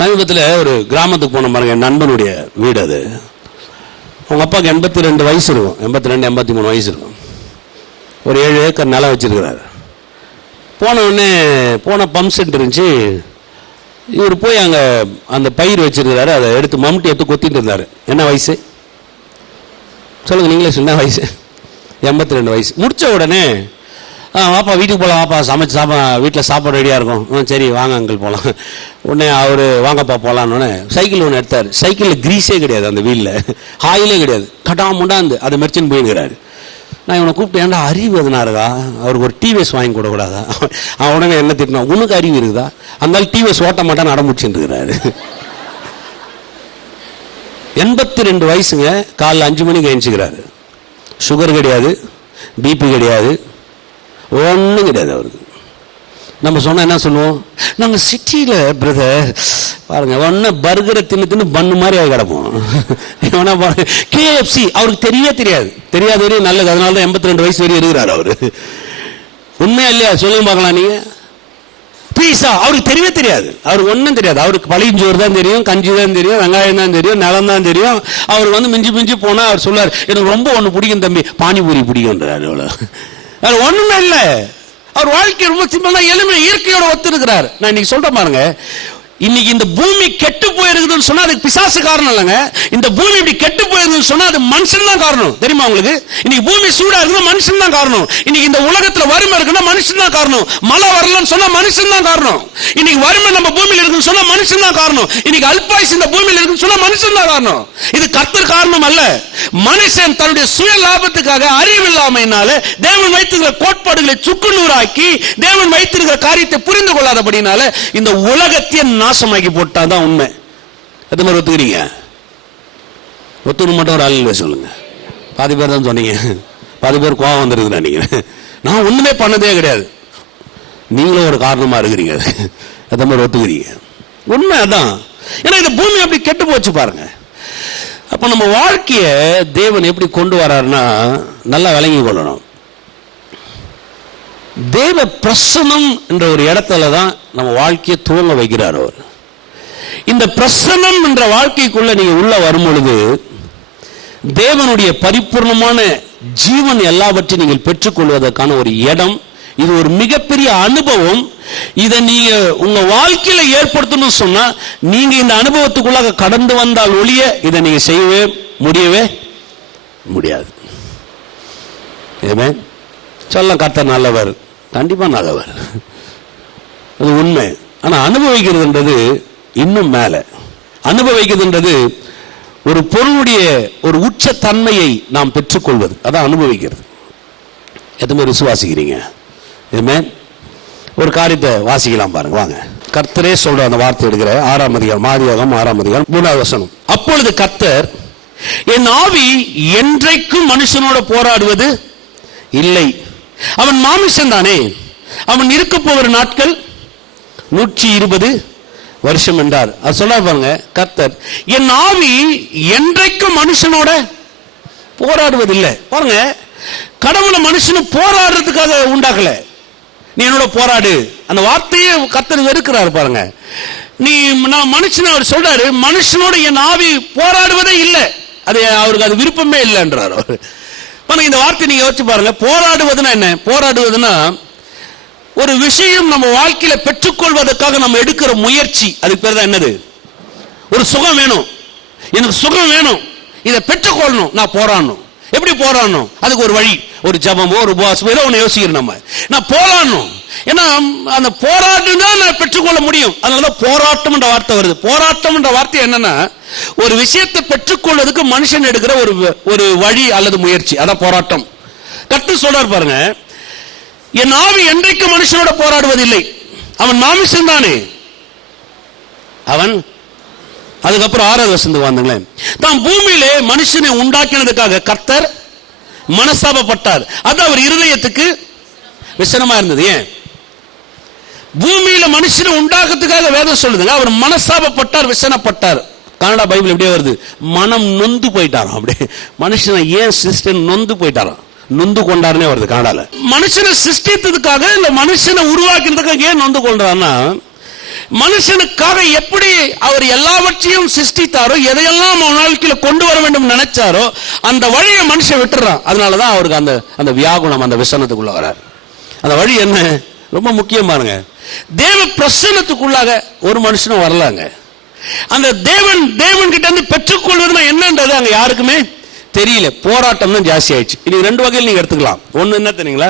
சமீபத்தில் ஒரு கிராமத்துக்கு போன பாருங்க, என் நண்பனுடைய வீடு அது. அவங்க அப்பாவுக்கு 82 வயசு இருக்கும், 82 83 வயசு இருக்கும். ஒரு 7 ஏக்கர் நிலம் வச்சிருக்கிறாரு. போன பம்ப் செட் இருந்துச்சு. இவர் போய் அங்கே அந்த பயிர் வச்சிருக்கிறாரு, அதை எடுத்து மம்முட்டி எடுத்து கொத்திட்டு இருந்தாரு. என்ன வயசு சொல்லுங்க, நீங்களே சொல்ல. வயசு 82 வயசு. முடிச்ச உடனே வாப்பா வீட்டுக்கு போகலாம், வாப்பா சமைச்சு வீட்டில் சாப்பாடு ரெடியாக இருக்கும். சரி வாங்க அங்கிள் போகலாம். உடனே அவர் வாங்கப்பா போகலான்னு சைக்கிள் ஒன்று எடுத்தார். சைக்கிளில் கிரீஸே கிடையாது, அந்த வீலில் ஆயிலே கிடையாது. கட்டாமுண்டாந்து அதை மெரிச்சின்னு போயிருக்கிறாரு. நான் இவனை கூப்பிட்டு, ஏன்டா அறிவு எதுனா இருக்கா? அவருக்கு ஒரு டிவிஎஸ் வாங்கி கொடுக்கூடாதா? அவன் உடனே என்ன திட்டினா, உனக்கு அறிவு இருக்குதா? அந்த டிவிஎஸ் ஓட்ட மாட்டான்னு அடமுடிச்சுட்டு இருக்கிறாரு. 82 வயசுங்க. காலைல 5 மணிக்கு எழுந்துக்கிறாரு. சுகர் கிடையாது, பிபி கிடையாது, ஒன்றும் கிடையாது அவருக்கு. நம்ம சொன்னா என்ன சொல்லுவோம்? நாங்கள் சிட்டியில பிரதர் பாருங்க, ஒன்னு பர்கரை தின்னு பண்ணு மாதிரி ஆகி கிடப்போம். KFC அவருக்கு தெரியவே தெரியாது வரையும் நல்லது. அதனால தான் 82 வயசு வரையும் இருக்கிறார் அவரு. உண்மையா இல்லையா சொல்லுங்க பார்க்கலாம். நீங்க பீஸா அவருக்கு தெரியவே தெரியாது, அவருக்கு ஒன்றும் தெரியாது. அவருக்கு பழிஞ்சோறு தான் தெரியும், கஞ்சி தான் தெரியும், வெங்காயம் தான் தெரியும், நிலம் தான் தெரியும். அவருக்கு மிஞ்சி போனா அவர் சொல்றாரு, எனக்கு ரொம்ப ஒன்று பிடிக்கும் தம்பி, பானிபூரி பிடிக்கும்ன்றாரு. அவ்வளோ ஒண்ணுமே இல்லை. அவர் வாழ்க்கை ரொம்ப சிம்பிளா எளிமை இயற்கையோட ஒத்து இருக்கிறார். நான் இன்னைக்கு சொல்றேன் பாருங்க, இன்னைக்கு இந்த பூமி கெட்டு போயிருக்குதுன்னு சொன்னா அதுக்கு பிசாசு காரணம் இல்லைங்க. இந்த பூமி இப்படி கெட்டு போயிருக்குன்னு சொன்னா அது மனுஷன் தான் காரணம். தெரியுமா உங்களுக்கு? இன்னைக்கு பூமி சூடா இருக்குன்னா மனுஷன் தான் காரணம். இன்னைக்கு இந்த உலகத்துல வறுமை இருக்குன்னா மனுஷன் தான் காரணம். மழை வரலன்னு சொன்னா மனுஷன் தான் காரணம். இன்னைக்கு வறுமை நம்ம பூமியில இருக்குன்னு சொன்னா மனுஷன் தான் காரணம். இன்னைக்கு அல்பாயுஸ் இந்த பூமியில இருக்குன்னு சொன்னா மனுஷன் தான் காரணம். இது கர்த்தர் காரணம் அல்ல. மனுஷன் தன்னுடைய சுய லாபத்துக்காக அறிவில்லாமையினால தேவன் வைத்திருக்கிற கோட்பாடுகளை சுக்குநூறாக்கி தேவன் வைத்திருக்கிற காரியத்தை புரிந்து கொள்ளாதபடினால இந்த உலகத்தை நாசமாக்கி போட்டாதான் உண்மை. எது மாதிரி ஒத்துக்கிறீங்க? ஒத்துக்கு மட்டும் ஒரு ஆள் சொல்லுங்க. பாதி பேர் தான் சொன்னீங்க, பாதி பேர் கோவம் வந்துருக்குன்னு நினைக்கிறேன். நான் ஒண்ணுமே பண்ணதே கிடையாது, நீங்களும் ஒரு காரணமா இருக்கிறீங்க, அந்த மாதிரி ஒத்துக்கிறீங்க. உண்மை அதான். ஏன்னா இந்த பூமி அப்படி கெட்டு போச்சு பாருங்க. அப்ப நம்ம வாழ்க்கைய தேவன் எப்படி கொண்டு வர்றாருன்னா நல்லா விளங்கி கொள்ளணும். தேவ பிரசன்னம் என்ற ஒரு இடத்துல தான் நம்ம வாழ்க்கையை துவங்க வைக்கிறார் அவர். இந்த பிரசன்னம் என்ற வாழ்க்கைக்குள்ள நீங்க உள்ள வரும் பொழுது தேவனுடைய பரிபூர்ணமான ஜீவன் எல்லாவற்றையும் நீங்கள் பெற்றுக்கொள்வதற்கான ஒரு இடம். இது ஒரு மிகப்பெரிய அனுபவம். இதை நீங்க உங்க வாழ்க்கையில ஏற்படுத்தணும் சொன்னா நீங்க இந்த அனுபவத்துக்குள்ளாக கடந்து வந்தால் ஒழிய இதை நீங்க செய்யவே முடியவே முடியாது. சொல்ல கர்த்தர் நல்லவர், கண்டிப்பா நல்லவர், அது உண்மை. ஆனா அனுபவிக்கிறதுன்றது இன்னும் மேல. அனுபவிக்கிறதுன்றது ஒரு பொருளுடைய ஒரு உச்சத்தன்மையை நாம் பெற்றுக்கொள்வது, அதான் அனுபவிக்கிறது. எதுவுமே விசுவாசிக்கிறீங்க? ஒரு காரியத்தை வாசிக்கலாம் பாருங்க, வாங்க. கர்த்தரே சொல்ற அந்த வார்த்தை எடுக்கிற 6ஆம் அதிகாரம், ஆதியாகமம் 6ஆம் அதிகாரம் 3வது வசனம். அப்பொழுது கர்த்தர், என் ஆவி என்றைக்கும் மனுஷனோட போராடுவது இல்லை, அவன் மாமிசம் தானே, அவன் இருக்க போகிற நாட்கள் 120 வருஷம் என்றார். அது சொல்ல பாருங்க கர்த்தர், என் ஆவி என்றைக்கும் மனுஷனோட போராடுவதில்லை. பாருங்க, கடவுளை மனுஷனு போராடுறதுக்காக உண்டாக்கல. நீ என்னோட போராடு, அந்த வார்த்தையை கர்த்தர் வெறுக்கிறாரு பாருங்க. நான் மனுஷன், அவர் சொல்றாரு மனுஷனோட என் ஆவி போராடுவதே இல்லை, அது அவருக்கு அது விருப்பமே இல்லைன்றார் அவர். இந்த வார்த்தை நீங்க யோசிச்சு பாருங்க. போராடுவதுன்னா என்ன? போராடுவதுன்னா ஒரு விஷயம் நம்ம வாழ்க்கையில பெற்றுக்கொள்வதற்காக நம்ம எடுக்கிற முயற்சி. அதுக்கு பேர் தான் என்னது? ஒரு சுகம் வேணும், எனக்கு சுகம் வேணும், இதை பெற்றுக்கொள்ளணும், நான் போராடணும். எப்படி போராடணும்? அதுக்கு ஒரு வழி, ஒரு ஜபமோ ஒரு உபவாசமோ ஏதோ ஒன்று யோசிக்கிறோம் நம்ம. நான் போராடணும், ஏன்னா அந்த போராட்டம் தான் நான் பெற்றுக்கொள்ள முடியும். அதனாலதான் போராட்டம் என்ற வார்த்தை வருது. போராட்டம் என்ற வார்த்தை என்னன்னா ஒரு விஷயத்தை பெற்றுக்கொள்வதற்கு மனுஷன் எடுக்கிற ஒரு வழி அல்லது முயற்சி, அதான் போராட்டம். கர்த்தர் சொல்றார் பாருங்க, என் ஆவி என்றைக்கு மனுஷனோட போராடுவதில்லை, அவன் மாமிசம் தானே, அவன். அதுக்கப்புறம் 6வது வசனத்துக்கு வந்தங்களேன், தான் பூமியிலே மனுஷனை உண்டாக்கினதுக்காக கர்த்தர் மனஸ்தாபப்பட்டார், அது அவர் இருதயத்துக்கு விசனமா இருந்தது. ஏன்? பூமியில மனுஷனை உண்டாக்குறதுக்காக வேதம் சொல்லுதுங்க, அவர் மனஸ்தாபப்பட்டார், விசனப்பட்டார். கனடா பைபிள் எப்படியே வருது, மனம் நொந்து போயிட்டாராம். அப்படியே மனுஷனை ஏன் சிஸ்டர் நொந்து போயிட்டாராம், நொந்து கொண்டாருன்னே வருது கனடால. மனுஷனை சிருஷ்டித்ததுக்காக இல்ல மனுஷனை உருவாக்கினதுக்காக ஏன் நொந்து கொண்டாருன்னா, மனுஷனுக்காக எப்படி அவர் எல்லாவற்றையும் சிருஷ்டித்தாரோ, எதையெல்லாம் வாழ்க்கையில கொண்டு வர வேண்டும் நினைச்சாரோ அந்த வழியை மனுஷன் விட்டுறான். அதனாலதான் அவருக்கு அந்த வியாகுணம், அந்த விசனத்துக்குள்ள வராரு. அந்த வழி என்ன? ரொம்ப முக்கியம் பாருங்க. தேவ பிரசன்னத்துக்குள்ளாக ஒரு மனுஷனும் வரலாங்க. அந்த தேவன் கிட்ட இருந்து பெற்றுக்கொள்வதுனா என்னன்றது அங்க யாருக்குமே தெரியல. போராட்டம் தான் ஜாஸ்தி ஆயிடுச்சு. இது 2 வகையில் நீங்க எடுத்துக்கலாம். ஒன்னு என்ன தெரியுங்களா,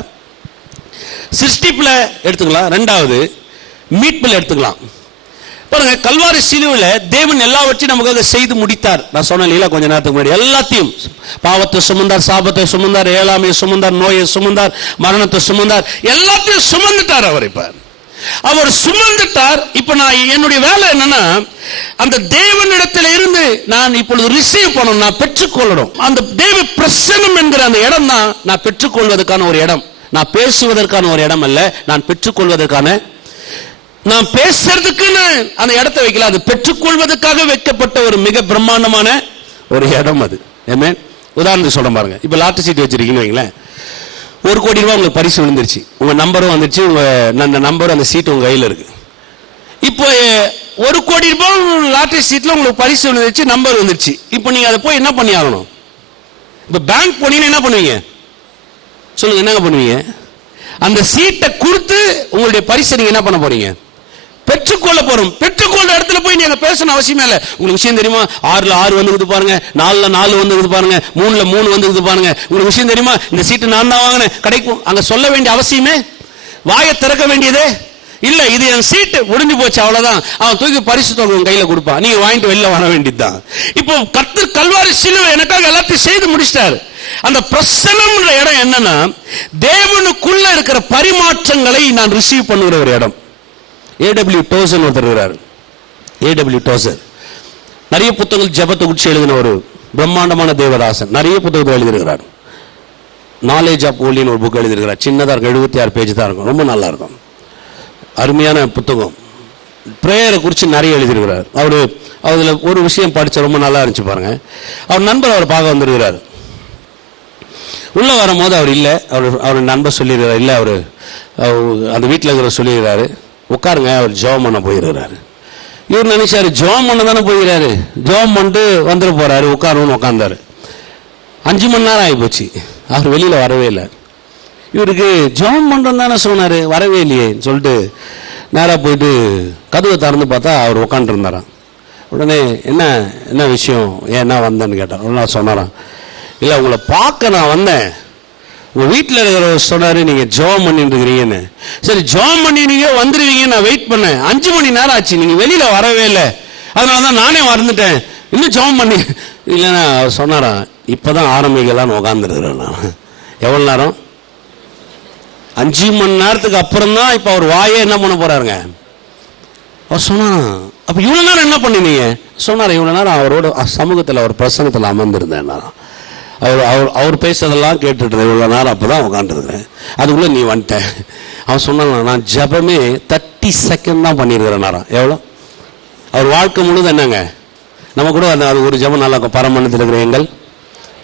சிருஷ்டிப்புல எடுத்துக்கலாம், 2வது மீட்பில் எடுத்துக்கலாம். பாருங்க, கல்வாரி சிலுவையில தேவன் எல்லாவற்றையும் நமக்காக செய்து முடித்தார். நான் சொன்னேன் கொஞ்ச நேரத்துக்கு முன்னாடி, எல்லாத்தையும் பாவத்தை சுமந்தார், சாபத்தை சுமந்தார், ஏழாமையை சுமந்தார், நோயை சுமந்தார், மரணத்தை சுமந்தார், எல்லாத்தையும் சுமந்துட்டார் அவர். இப்ப அவர் சுமந்துட்டார். இப்ப நான் என்னுடைய வேலை என்னன்னா, அந்த தேவனிடத்தில் இருந்து நான் இப்பொழுது ரிசீவ் பண்ணணும், நான் பெற்றுக்கொள்ளணும். அந்த தேவ பிரசன்னம் என்கிற அந்த இடம் தான் நான் பெற்றுக்கொள்வதற்கான ஒரு இடம். நான் பேசுவதற்கான ஒரு இடம் அல்ல, நான் பெற்றுக்கொள்வதற்கான, நான் பேசுறதுக்குன்னு அந்த இடத்தை வைக்கல, அது பெற்றுக்கொள்வதற்காக வைக்கப்பட்ட ஒரு மிக பிரம்மாண்டமான ஒரு இடம் அது. உதாரணத்துக்கு சொல்ல பாருங்க, இப்ப லாட்டரி சீட் வச்சிருக்கீங்கன்னு வைங்களேன், 1 கோடி ரூபாய் உங்களுக்கு பரிசு விழுந்துருச்சு, உங்க நம்பரும் வந்துருச்சு, உங்க நம்பர் அந்த சீட் உங்க கையில இருக்கு. இப்போ 1 கோடி ரூபாய் லாட்டரி சீட்ல உங்களுக்கு பரிசு விழுந்துருச்சு, நம்பர் வந்துருச்சு. இப்போ நீங்க அதை போய் என்ன பண்ணி ஆகணும்? இப்ப பேங்க் போனீங்கன்னா என்ன பண்ணுவீங்க சொல்லுங்க? என்னங்க பண்ணுவீங்க? அந்த சீட்டை கொடுத்து உங்களுடைய பரிசு நீங்க என்ன பண்ண போறீங்க? பெற்றுக்கொள்ள போறோம். பெற்றுக்கொள்ள இடத்துல போய் நீங்க பேசணும் அவசியமே இல்லை. உங்களுக்கு விஷயம் தெரியுமா, 6ல 6 வந்துக்குது பாருங்க, 4ல 4 வந்துக்குது பாருங்க, 3ல 3 வந்துக்குது பாருங்க, உங்களுக்கு விஷயம் தெரியுமா, இந்த சீட்டு நான் தான் வாங்கினேன், கிடைக்கும். அங்க சொல்ல வேண்டிய அவசியமே, வாயை திறக்க வேண்டியதே இல்ல. இது என் சீட்டு, முடிஞ்சு போச்சு, அவ்வளவுதான். அவன் தூக்கி பரிசு தொகை உங்க கையில கொடுப்பான், நீங்க வாங்கிட்டு வெளில வர வேண்டியதுதான். இப்போ கர்த்தர் கல்வாரி சிலுவை எனக்காக எல்லாத்தையும் செய்து முடிச்சிட்டாரு. அந்த பிரசன்னம் இடம் என்னன்னா, தேவனுக்குள்ள இருக்கிற பரிமாற்றங்களை நான் ரிசீவ் பண்ணுகிற ஒரு இடம். A.W. டோசர் ஒருத்தர் இருக்கிறார். A.W. டோசர் நிறைய புத்தகங்கள் ஜெபத்தை குறித்து எழுதின ஒரு பிரம்மாண்டமான தேவதாசன், நிறைய புத்தகத்தை எழுதியிருக்கிறார். நாலேஜ் ஆஃப் ஹோலின்னு ஒரு புக் எழுதியிருக்கிறார். சின்னதாக இருக்கும், 76 பேஜ் தான் இருக்கும், ரொம்ப நல்லா இருக்கும், அருமையான புத்தகம். ப்ரேயரை குறித்து நிறைய எழுதியிருக்கிறார். அதில் ஒரு விஷயம் படித்த ரொம்ப நல்லா இருந்துச்சு பாருங்க. அவர் நண்பர் அவரை பார்க்க வந்திருக்கிறார். உள்ளே வரும்போது அவர் இல்லை, அவர் நண்பர் சொல்லியிருக்கிறார், இல்லை அவர் அந்த வீட்டில் இருக்கிற சொல்லியிருக்கிறாரு, உட்காருங்க, அவர் ஜெபம் பண்ண போயிருக்கிறாரு. இவர் நினைச்சாரு ஜெபம் பண்ண தானே போயிருக்கிறாரு, ஜெபம் பண்ணிட்டு வந்துட போறாரு, உட்காருன்னு உட்காந்தாரு. 5 மணி நேரம் ஆகிப்போச்சு, அவர் வெளியில் வரவே இல்லை. இவருக்கு ஜெபம் பண்ணுறோம் தானே சொன்னார், வரவே இல்லையேன்னு சொல்லிட்டு நேராக போயிட்டு கதவை திறந்து பார்த்தா அவர் உட்காந்துருந்தாராம். உடனே என்ன விஷயம், ஏன் வந்தேன்னு கேட்டார். உடனே சொன்னாராம், இல்லை உங்களை பார்க்க நான் வந்தேன், உங்கள் வீட்டில் இருக்கிறவர் சொன்னார் நீங்கள் ஜெபம் பண்ணிட்டு இருக்கிறீங்கன்னு. சரி ஜெபம் பண்ணிடுவீங்க வந்துடுவீங்க, நான் வெயிட் பண்ணேன், 5 மணி நேரம் ஆச்சு, நீங்கள் வெளியில் வரவே இல்லை, அதனால தான் நானே வந்துட்டேன், இன்னும் ஜெபம் பண்ணி இல்லைன்னா. அவர் சொன்னாராம், இப்போ தான் ஆரம்பிக்கலான்னு உட்காந்துருக்கிறேன் நான். எவ்வளோ நேரம்? 5 மணி நேரத்துக்கு அப்புறம் தான் இப்போ அவர் வாயே என்ன பண்ண போறாருங்க. அவர் சொன்னார், அப்போ இவ்வளோ நேரம் என்ன பண்ணினீங்க? சொன்னார், இவ்வளோ நேரம் அவரோட சமூகத்தில் அவர் பிரசங்கத்தில் அமர்ந்திருந்தேன் நான். அவர் பேசுறதெல்லாம் கேட்டுட்டு இவ்வளோ நேரம் அப்போ தான் உட்காந்துருக்கிறேன், அதுக்குள்ளே நீ வந்துட்டேன். அவன் சொன்னான், நான் ஜபமே 30 செகண்ட் தான் பண்ணியிருக்கிறேன் நேரம். எவ்வளோ? அவர் வாழ்க்கை முழுது என்னங்க, நம்ம கூட அது ஒரு ஜபம் நல்லா இருக்கும். பரமண்டலத்தில் இருக்கிற எங்கள்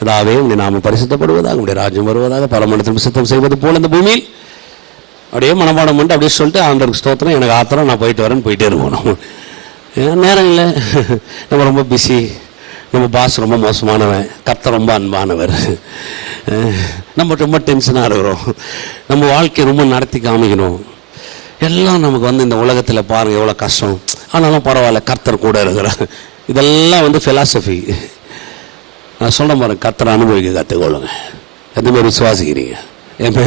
அதாவே உடைய நாம பரிசுத்தப்படுவதாக, உடைய ராஜ்யம் வருவதாக, பரமண்டலத்தில் சுத்தம் செய்வது போல இந்த பூமியில் அப்படியே மனப்பாடம் பண்ணிட்டு அப்படியே சொல்லிட்டு ஆண்டவருக்கு ஸ்தோத்திரம், எனக்கு ஆத்திரம், நான் போயிட்டு வரேன்னு போயிட்டே இருப்போம். நேரம் இல்லை, நம்ம ரொம்ப பிஸி, நம்ம பாஸ் ரொம்ப மோசமானவன், கர்த்தர் ரொம்ப அன்பானவர், நம்ம ரொம்ப டென்ஷனாக இருக்கிறோம், நம்ம வாழ்க்கையை ரொம்ப நடத்தி காமிக்கணும், எல்லாம் நமக்கு இந்த உலகத்தில் பாருங்கள் எவ்வளோ கஷ்டம், ஆனாலும் பரவாயில்ல கர்த்தர் கூட இருக்கிறார். இதெல்லாம் ஃபிலாசபி. நான் சொல்ல பாருங்க, கர்த்தரை அனுபவிக்க கற்றுக்கொள்ளுங்க. எதுவுமே விசுவாசிக்கிறீங்க. ஏமே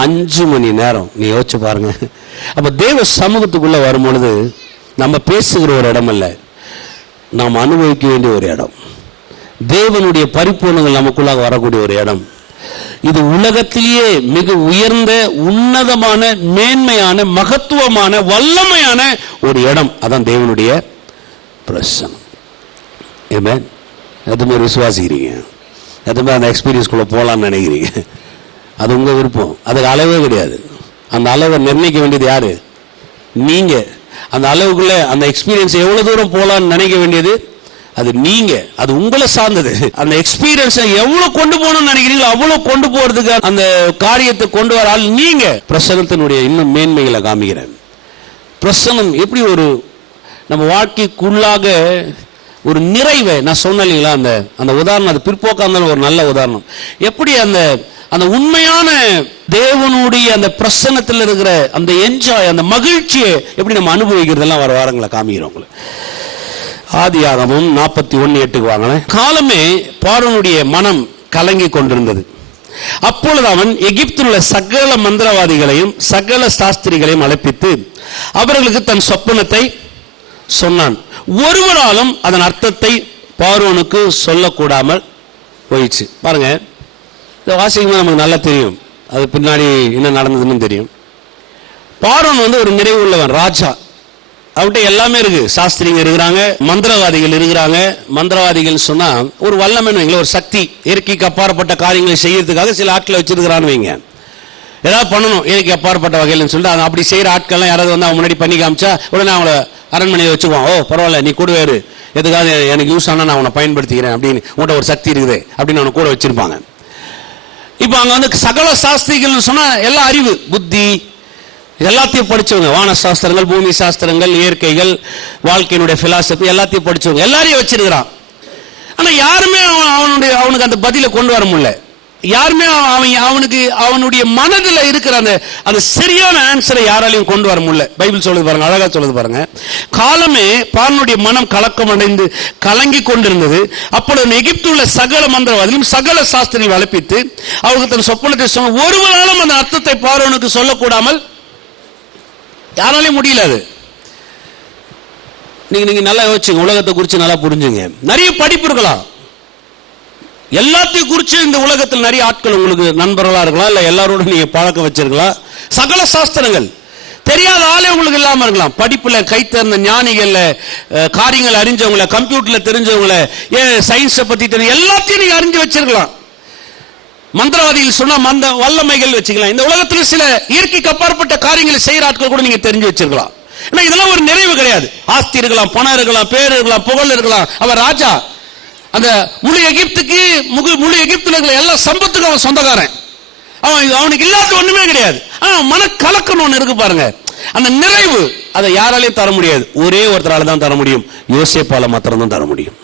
5 மணி நேரம் நீ யோசிச்சு பாருங்க. அப்போ தேவ சமூகத்துக்குள்ளே வரும்பொழுது நம்ம பேசுகிற ஒரு இடம் இல்லை, நாம் அனுபவிக்க வேண்டிய ஒரு இடம், தேவனுடைய பரிபூர்ணங்கள் நமக்குள்ளாக வரக்கூடிய ஒரு இடம். இது உலகத்திலேயே மிக உயர்ந்த உன்னதமான மேன்மையான மகத்துவமான வல்லமையான ஒரு இடம். அதான் தேவனுடைய பிரசன்னம். ஆமென். எதுவுமே விசுவாசிக்கிறீங்க, எதுவுமே அந்த எக்ஸ்பீரியன்ஸ்குள்ளே போகலான்னு நினைக்கிறீங்க, அது உங்கள் விருப்பம், அதுக்கு அளவே கிடையாது. அந்த அளவை நிர்ணயிக்க வேண்டியது யாரு? நீங்கள். அந்த அளவுக்குள்ளே அந்த எக்ஸ்பீரியன்ஸ் எவ்வளோ தூரம் போகலான்னு நினைக்க வேண்டியது அது நீங்கள், அது உங்களை சார்ந்தது. அந்த எக்ஸ்பீரியன்ஸை எவ்வளோ கொண்டு போகணும்னு நினைக்கிறீங்களோ அவ்வளோ கொண்டு போகிறதுக்கு அந்த காரியத்தை கொண்டு வர ஆள் நீங்கள். பிரசனத்தினுடைய இன்னும் மேன்மைகளை காமிக்கிறேன். பிரசனம் எப்படி ஒரு நம்ம வாழ்க்கைக்குள்ளாக ஒரு நிறைவை, நான் சொன்னேன் இல்லைங்களா, அந்த உதாரணம், அது பிற்போக்கா இருந்தாலும் ஒரு நல்ல உதாரணம். எப்படி அந்த உண்மையான தேவனுடைய அந்த பிரசன்னத்தில் இருக்கிற அந்த என்ஜாய், அந்த மகிழ்ச்சியை எப்படி நம்ம அனுபவிக்கிறதெல்லாம் வர வாரங்களை காமிக்கிறோம் உங்களுக்கு. ஆதியாகமம் 41:8 வாங்கினேன். காலமே பார்வோனுடைய மனம் கலங்கி கொண்டிருந்தது. அப்பொழுது அவன் எகிப்தில் உள்ள சகல மந்திரவாதிகளையும் சகல சாஸ்திரிகளையும் அழைப்பித்து அவர்களுக்கு தன் சொப்பனத்தை சொன்னான். ஒருவராலும் அதன் அர்த்தத்தை பார்வோனுக்கு சொல்லக்கூடாமல் போயிடுச்சு. பாருங்க, இந்த வாசிக்கும்போது நமக்கு நல்லா தெரியும், அது பின்னாடி என்ன நடந்ததுன்னு தெரியும். பார்வோன் ஒரு நிறைவு உள்ளவன், ராஜா, அவர்கிட்ட எல்லாமே இருக்கு. சாஸ்திரிங்க இருக்கிறாங்க, மந்திரவாதிகள் இருக்கிறாங்க. மந்திரவாதிகள் சொன்னா ஒரு வல்லமைன்னு வைங்களேன், ஒரு சக்தி, இயற்கைக்கு அப்பாற்பட்ட காரியங்களை செய்யறதுக்காக சில ஆட்களை வச்சிருக்கிறான்னு வைங்க. ஏதாவது பண்ணணும் இயற்கை அப்பாற்பட்ட வகையில்னு சொல்லிட்டு அப்படி செய்யற ஆட்கள்லாம் யாராவது அவங்க முன்னாடி பண்ணி காமிச்சா உடனே அவங்கள அரண்மனையை வச்சுக்குவான். ஓ பரவாயில்ல, நீ கூட வேறு எதுக்காக எனக்கு யூஸ் ஆனால் நான் அவனை பயன்படுத்திக்கிறேன் அப்படின்னு, உன்கிட்ட ஒரு சக்தி இருக்குது அப்படின்னு அவனை கூட வச்சிருப்பாங்க. இப்போ அங்கே சகல சாஸ்திரிகள்னு சொன்னா எல்லா அறிவு புத்தி எல்லாத்தையும் படிச்சவங்க, வான சாஸ்திரங்கள், பூமி சாஸ்திரங்கள், இயற்கைகள், வாழ்க்கையினுடைய பிலாசபி எல்லாத்தையும் படிச்சவங்க, எல்லாரையும் வச்சிருக்கிறான். ஆனா யாருமே அவனுக்கு அந்த பதிலை கொண்டு வர முடியல. யாருமே அவனுடைய மனதில் இருக்கிற அந்த சரியான ஆன்சரை யாராலையும் கொண்டு வர முடியல. பைபிள் சொல்லுது பாருங்க, அழகா சொல்லுது பாருங்க. காலமே பார்வோனுடைய மனம் கலக்கம் அடைந்து கலங்கி கொண்டிருந்தது. அப்பொழுது எகிப்தில் உள்ள சகல மந்திரவாதிகளும் சகல சாஸ்திரியை அழைப்பித்து அவருக்கு தன் சொப்பனத்தை சொன்ன. ஒருவராலும் அந்த அர்த்தத்தை பார்வோனுக்கு சொல்லக்கூடாமல் யாராலையும் முடியல. அது நீங்க நல்லா யோசிச்சுங்க, உலகத்தை குறித்து நல்லா புரிஞ்சுங்க. நிறைய படிப்பு இருக்கலாம், எல்லாத்தையும் குறித்து இந்த உலகத்தில் நிறைய ஆட்கள் உங்களுக்கு நண்பர்களா இருக்கலாம், இல்ல எல்லாரோட நீங்க பழக்கம் வச்சிருக்கலாம். சகல சாஸ்திரங்கள் தெரியாத ஆளே உங்களுக்கு இல்லாம இருக்கலாம். படிப்புல கை தேர்ந்த ஞானிகள்ல, காரியங்கள் அறிஞ்சவங்கள, கம்ப்யூட்டர்ல தெரிஞ்சவங்கள, சயின்ஸை பத்தி தெரியும், எல்லாத்தையும் நீங்க அறிஞ்சு வச்சிருக்கலாம். மந்திரவாதிகள் சொன்னா வல்லமைகள் வச்சுக்கலாம். இந்த உலகத்தில் சில இயற்கைக்கு அப்பாற்பட்ட காரியங்களை செய்யற ஆட்கள் கூட நீங்க தெரிஞ்சு வச்சிருக்கலாம். ஏன்னா இதெல்லாம் ஒரு நிறைவு கிடையாது. ஆஸ்தி இருக்கலாம், பணம் இருக்கலாம், பேர் இருக்கலாம், புகழ் இருக்கலாம். அவர் ராஜா, அந்த முழு எகிப்துல இருக்கிற எல்லா சம்பத்துக்கும் அவன் சொந்தக்காரன். அவனுக்கு இல்லாத ஒண்ணுமே கிடையாது. மனக்கலக்கம் ஒண்ணு இருக்கு பாருங்க, அந்த நிறைவு அதை யாராலையும் தர முடியாது. ஒரே ஒருத்தரால தான் தர முடியும். யோசேப்பால மாத்திரம் தான் தர முடியும்.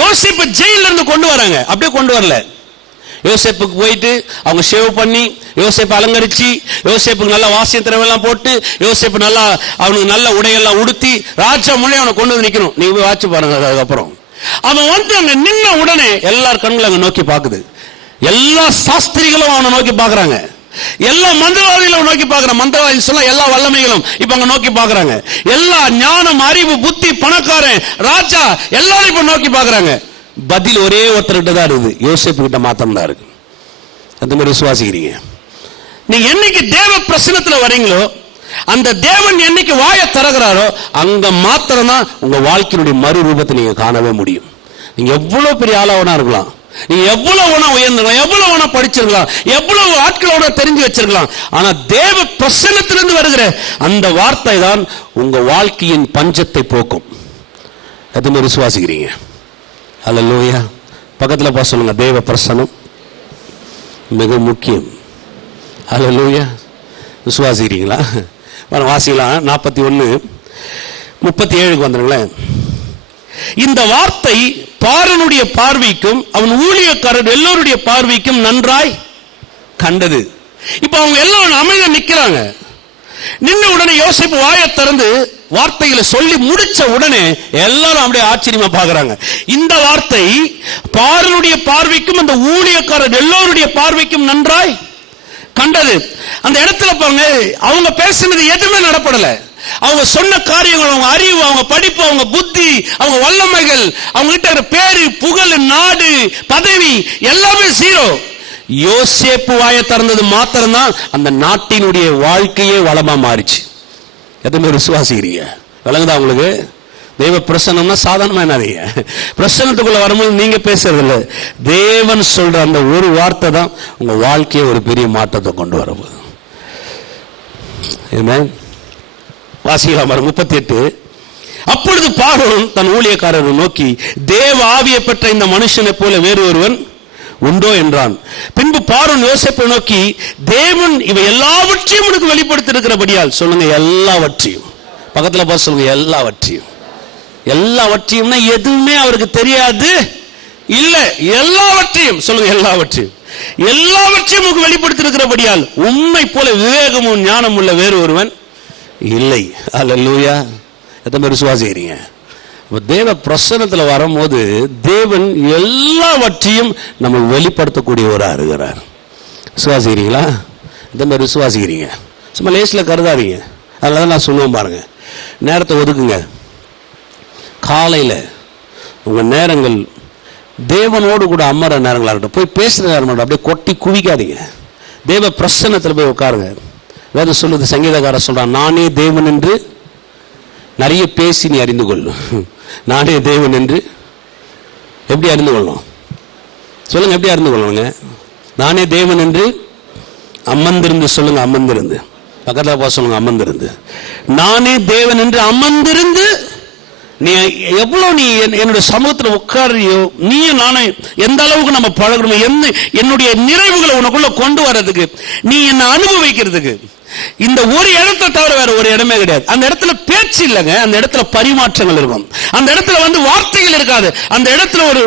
யோசேப்பு ஜெயில இருந்து கொண்டு வராங்க, அப்படியே கொண்டு வரல. யோசேப்புக்கு போயிட்டு அவங்க ஷேவ் பண்ணி, யோசேப்பு அலங்கரிச்சு, யோசேப்புக்கு நல்ல வாசிய திறமையெல்லாம் போட்டு, யோசேப்பு நல்லா அவனுக்கு நல்ல உடையெல்லாம் உடுத்தி, ராஜா முன்னே அவனை கொண்டு வந்து நிக்கணும். நீங்க போய் வாட்சி பாருங்க. அதுக்கப்புறம் அவன் வந்து அங்க நின்ன உடனே எல்லார் கண்களும் அங்க நோக்கி பாக்குது. எல்லா சாஸ்திரிகளும் அவனை நோக்கி பாக்குறாங்க. எல்லா மந்திரவாதிகளும் நோக்கி பாக்குறாங்க. மந்திரவாதி சொல்ல எல்லா வல்லமைகளும் இப்ப அங்க நோக்கி பாக்குறாங்க. எல்லா ஞானம், அறிவு, புத்தி, பணக்காரன், ராஜா எல்லாரும் இப்ப நோக்கி பாக்குறாங்க. பதில் ஒரே ஒருத்தர்கிட்ட தான் இருக்குது, யோசேப்பு கிட்ட மாத்திரம் தான் இருக்கு. அந்த மாதிரி விசுவாசிக்கிறீங்க. நீங்க என்னைக்கு தேவ பிரசன்னத்துல வரீங்களோ, அந்த தேவன் என்னைக்கு வாயை திறக்கிறாரோ, அங்க மாத்திரம் தான் உங்க வாழ்க்கையினுடைய மறு ரூபத்தை நீங்க காணவே முடியும். நீங்க எவ்வளவு பெரிய ஆளாவனா இருக்கலாம், நீங்க எவ்வளவு வேணா உயர்ந்திருக்கலாம், எவ்வளவு வேணா படிச்சிருக்கலாம், எவ்வளவு ஆட்களோட தெரிஞ்சு வச்சிருக்கலாம். ஆனா தேவ பிரசன்னத்திலிருந்து வருகிற அந்த வார்த்தை தான் உங்க வாழ்க்கையின் பஞ்சத்தை போக்கும். அது மாதிரி விசுவாசிக்கிறீங்க. அல்லேலூயா. பக்கத்துல பா சொல்லுங்க, தேவ பிரசன்னம் மிக முக்கியம். அல்லேலூயா. விசுவாசிக்கிறீங்களா? வாசிக்கலாம். 41:37 வந்துருங்களேன். இந்த வார்த்தை பார்வனுடைய பார்வைக்கும் அவன் ஊழியக்காரர் எல்லோருடைய பார்வைக்கும் நன்றாய் கண்டது. இப்ப அவங்க எல்லாம் அமைதியா நிக்கிறாங்க. நின்ன உடனே யோசேப்பு வாயை திறந்து வார்த்தைகளை சொல்லி முடிச்ச உடனே எல்லாரும் அப்படியே ஆச்சரியமா பாக்குறாங்க. இந்த வார்த்தை பார்வனுடைய பார்வைக்கும் அந்த ஊழியக்காரர் எல்லோருடைய பார்வைக்கும் நன்றாய் கண்டது. அந்த இடத்துல பாருங்க, அவங்க பேசினது எதுவுமே நடப்படல. அவங்க சொன்ன காரியங்கள், அவங்க அறிவு, அவங்க படிப்பு, அவங்க புத்தி, அவங்க வல்லமைகள், அவங்க கிட்ட இருக்கிற பேரு, புகழ், நாடு, பதவி எல்லாமே ஜீரோ. யோசேப்பு வாயை திறந்தது மாத்திரம்தான் அந்த நாட்டினுடைய வாழ்க்கையே வளமா மாறிச்சு. எதுவுமே விசுவாசிக்கிறீங்க? விளங்குதா உங்களுக்கு? தெய்வ பிரசன்னம்னா சாதாரணமா என்னதீங்க. பிரசன்னத்துக்குள்ள வரும்போது நீங்க பேசுறது இல்லை, தேவன் சொல்ற அந்த ஒரு வார்த்தை தான் உங்க வாழ்க்கையை ஒரு பெரிய மாற்றத்தை கொண்டு வரப்போகுது. வாசிக்கலாம் 38. அப்பொழுது பார்வோன் தன் ஊழியக்காரரை நோக்கி, தேவ ஆவியை பெற்ற இந்த மனுஷனை போல வேறு ஒருவன் உண்டோ என்றான். பின்பு பார்வோன் யோசேப்பை நோக்கி, தேவன் இவை எல்லாவற்றையும் உனக்கு வெளிப்படுத்தி இருக்கிறபடியால், சொல்லுங்க எல்லாவற்றையும். பக்கத்துல பார்த்து சொல்லுங்க எல்லாவற்றையும். எல்லாவற்றையும்னா எதுவுமே அவருக்கு தெரியாது இல்ல, எல்லாவற்றையும் சொல்லுங்க. எல்லாவற்றையும் உங்களுக்கு வெளிப்படுத்தி இருக்கிறபடியால் உண்மை போல விவேகமும் ஞானம் உள்ள வேறு ஒருவன் இல்லை. அல்லேலூயா. எத்தனை விசுவாசிக்கிறீங்க? தேவ பிரசன்னத்துல வரும்போது தேவன் எல்லாவற்றையும் நம்ம வெளிப்படுத்தக்கூடியவரா இருக்கிறார். விசுவாசிக்கிறீங்களா? இந்த மாதிரி விசுவாசிக்கிறீங்க? சும்மா லேசில் கருதாதீங்க. அதனால நான் சொல்லுவேன் பாருங்க, நேரத்தை ஒதுக்குங்க. காலையில் உங்க நேரங்கள் தேவனோடு கூட அமர நேரங்களா இருக்கட்டும். போய் பேசுற நேரம் அப்படியே கொட்டி குவிக்காதீங்க. தேவ பிரசன்னத்தில் போய் உட்காருங்க. வேதம் சொல்லுது, சங்கீதக்காரர் சொல்றான், நானே தேவன் என்று நிறைய பேசி நீ அறிந்து கொள்ளும். நானே தேவன் என்று எப்படி அறிந்து கொள்ளணும்? சொல்லுங்க, எப்படி அறிந்து கொள்ளணுங்க? நானே தேவன் என்று அமர்ந்திருந்து சொல்லுங்க. அமர்ந்திருந்து. பக்கத்தில் போக சொல்லுங்க, அமர்ந்திருந்து. நானே தேவன் என்று அமர்ந்திருந்து. நீ எவ்வளவு நீ என்னுடைய சமூகத்தில் உட்காரியோ, நீயும் நானே எந்த அளவுக்கு நம்ம பழகணும், என்னுடைய நிறைவுகளை உனக்குள்ள கொண்டு வர்றதுக்கு, நீ என்னை அனுபவிக்கிறதுக்கு, இந்த ஒரு இடத்தை தவிர வேற ஒரு இடமே கிடையாது. அந்த இடத்துல பேச்சு இல்லைங்க, அந்த இடத்துல பரிமாற்றங்கள் இருக்கும். அந்த இடத்துல வந்து வார்த்தைகள் இருக்காது. அந்த இடத்துல ஒரு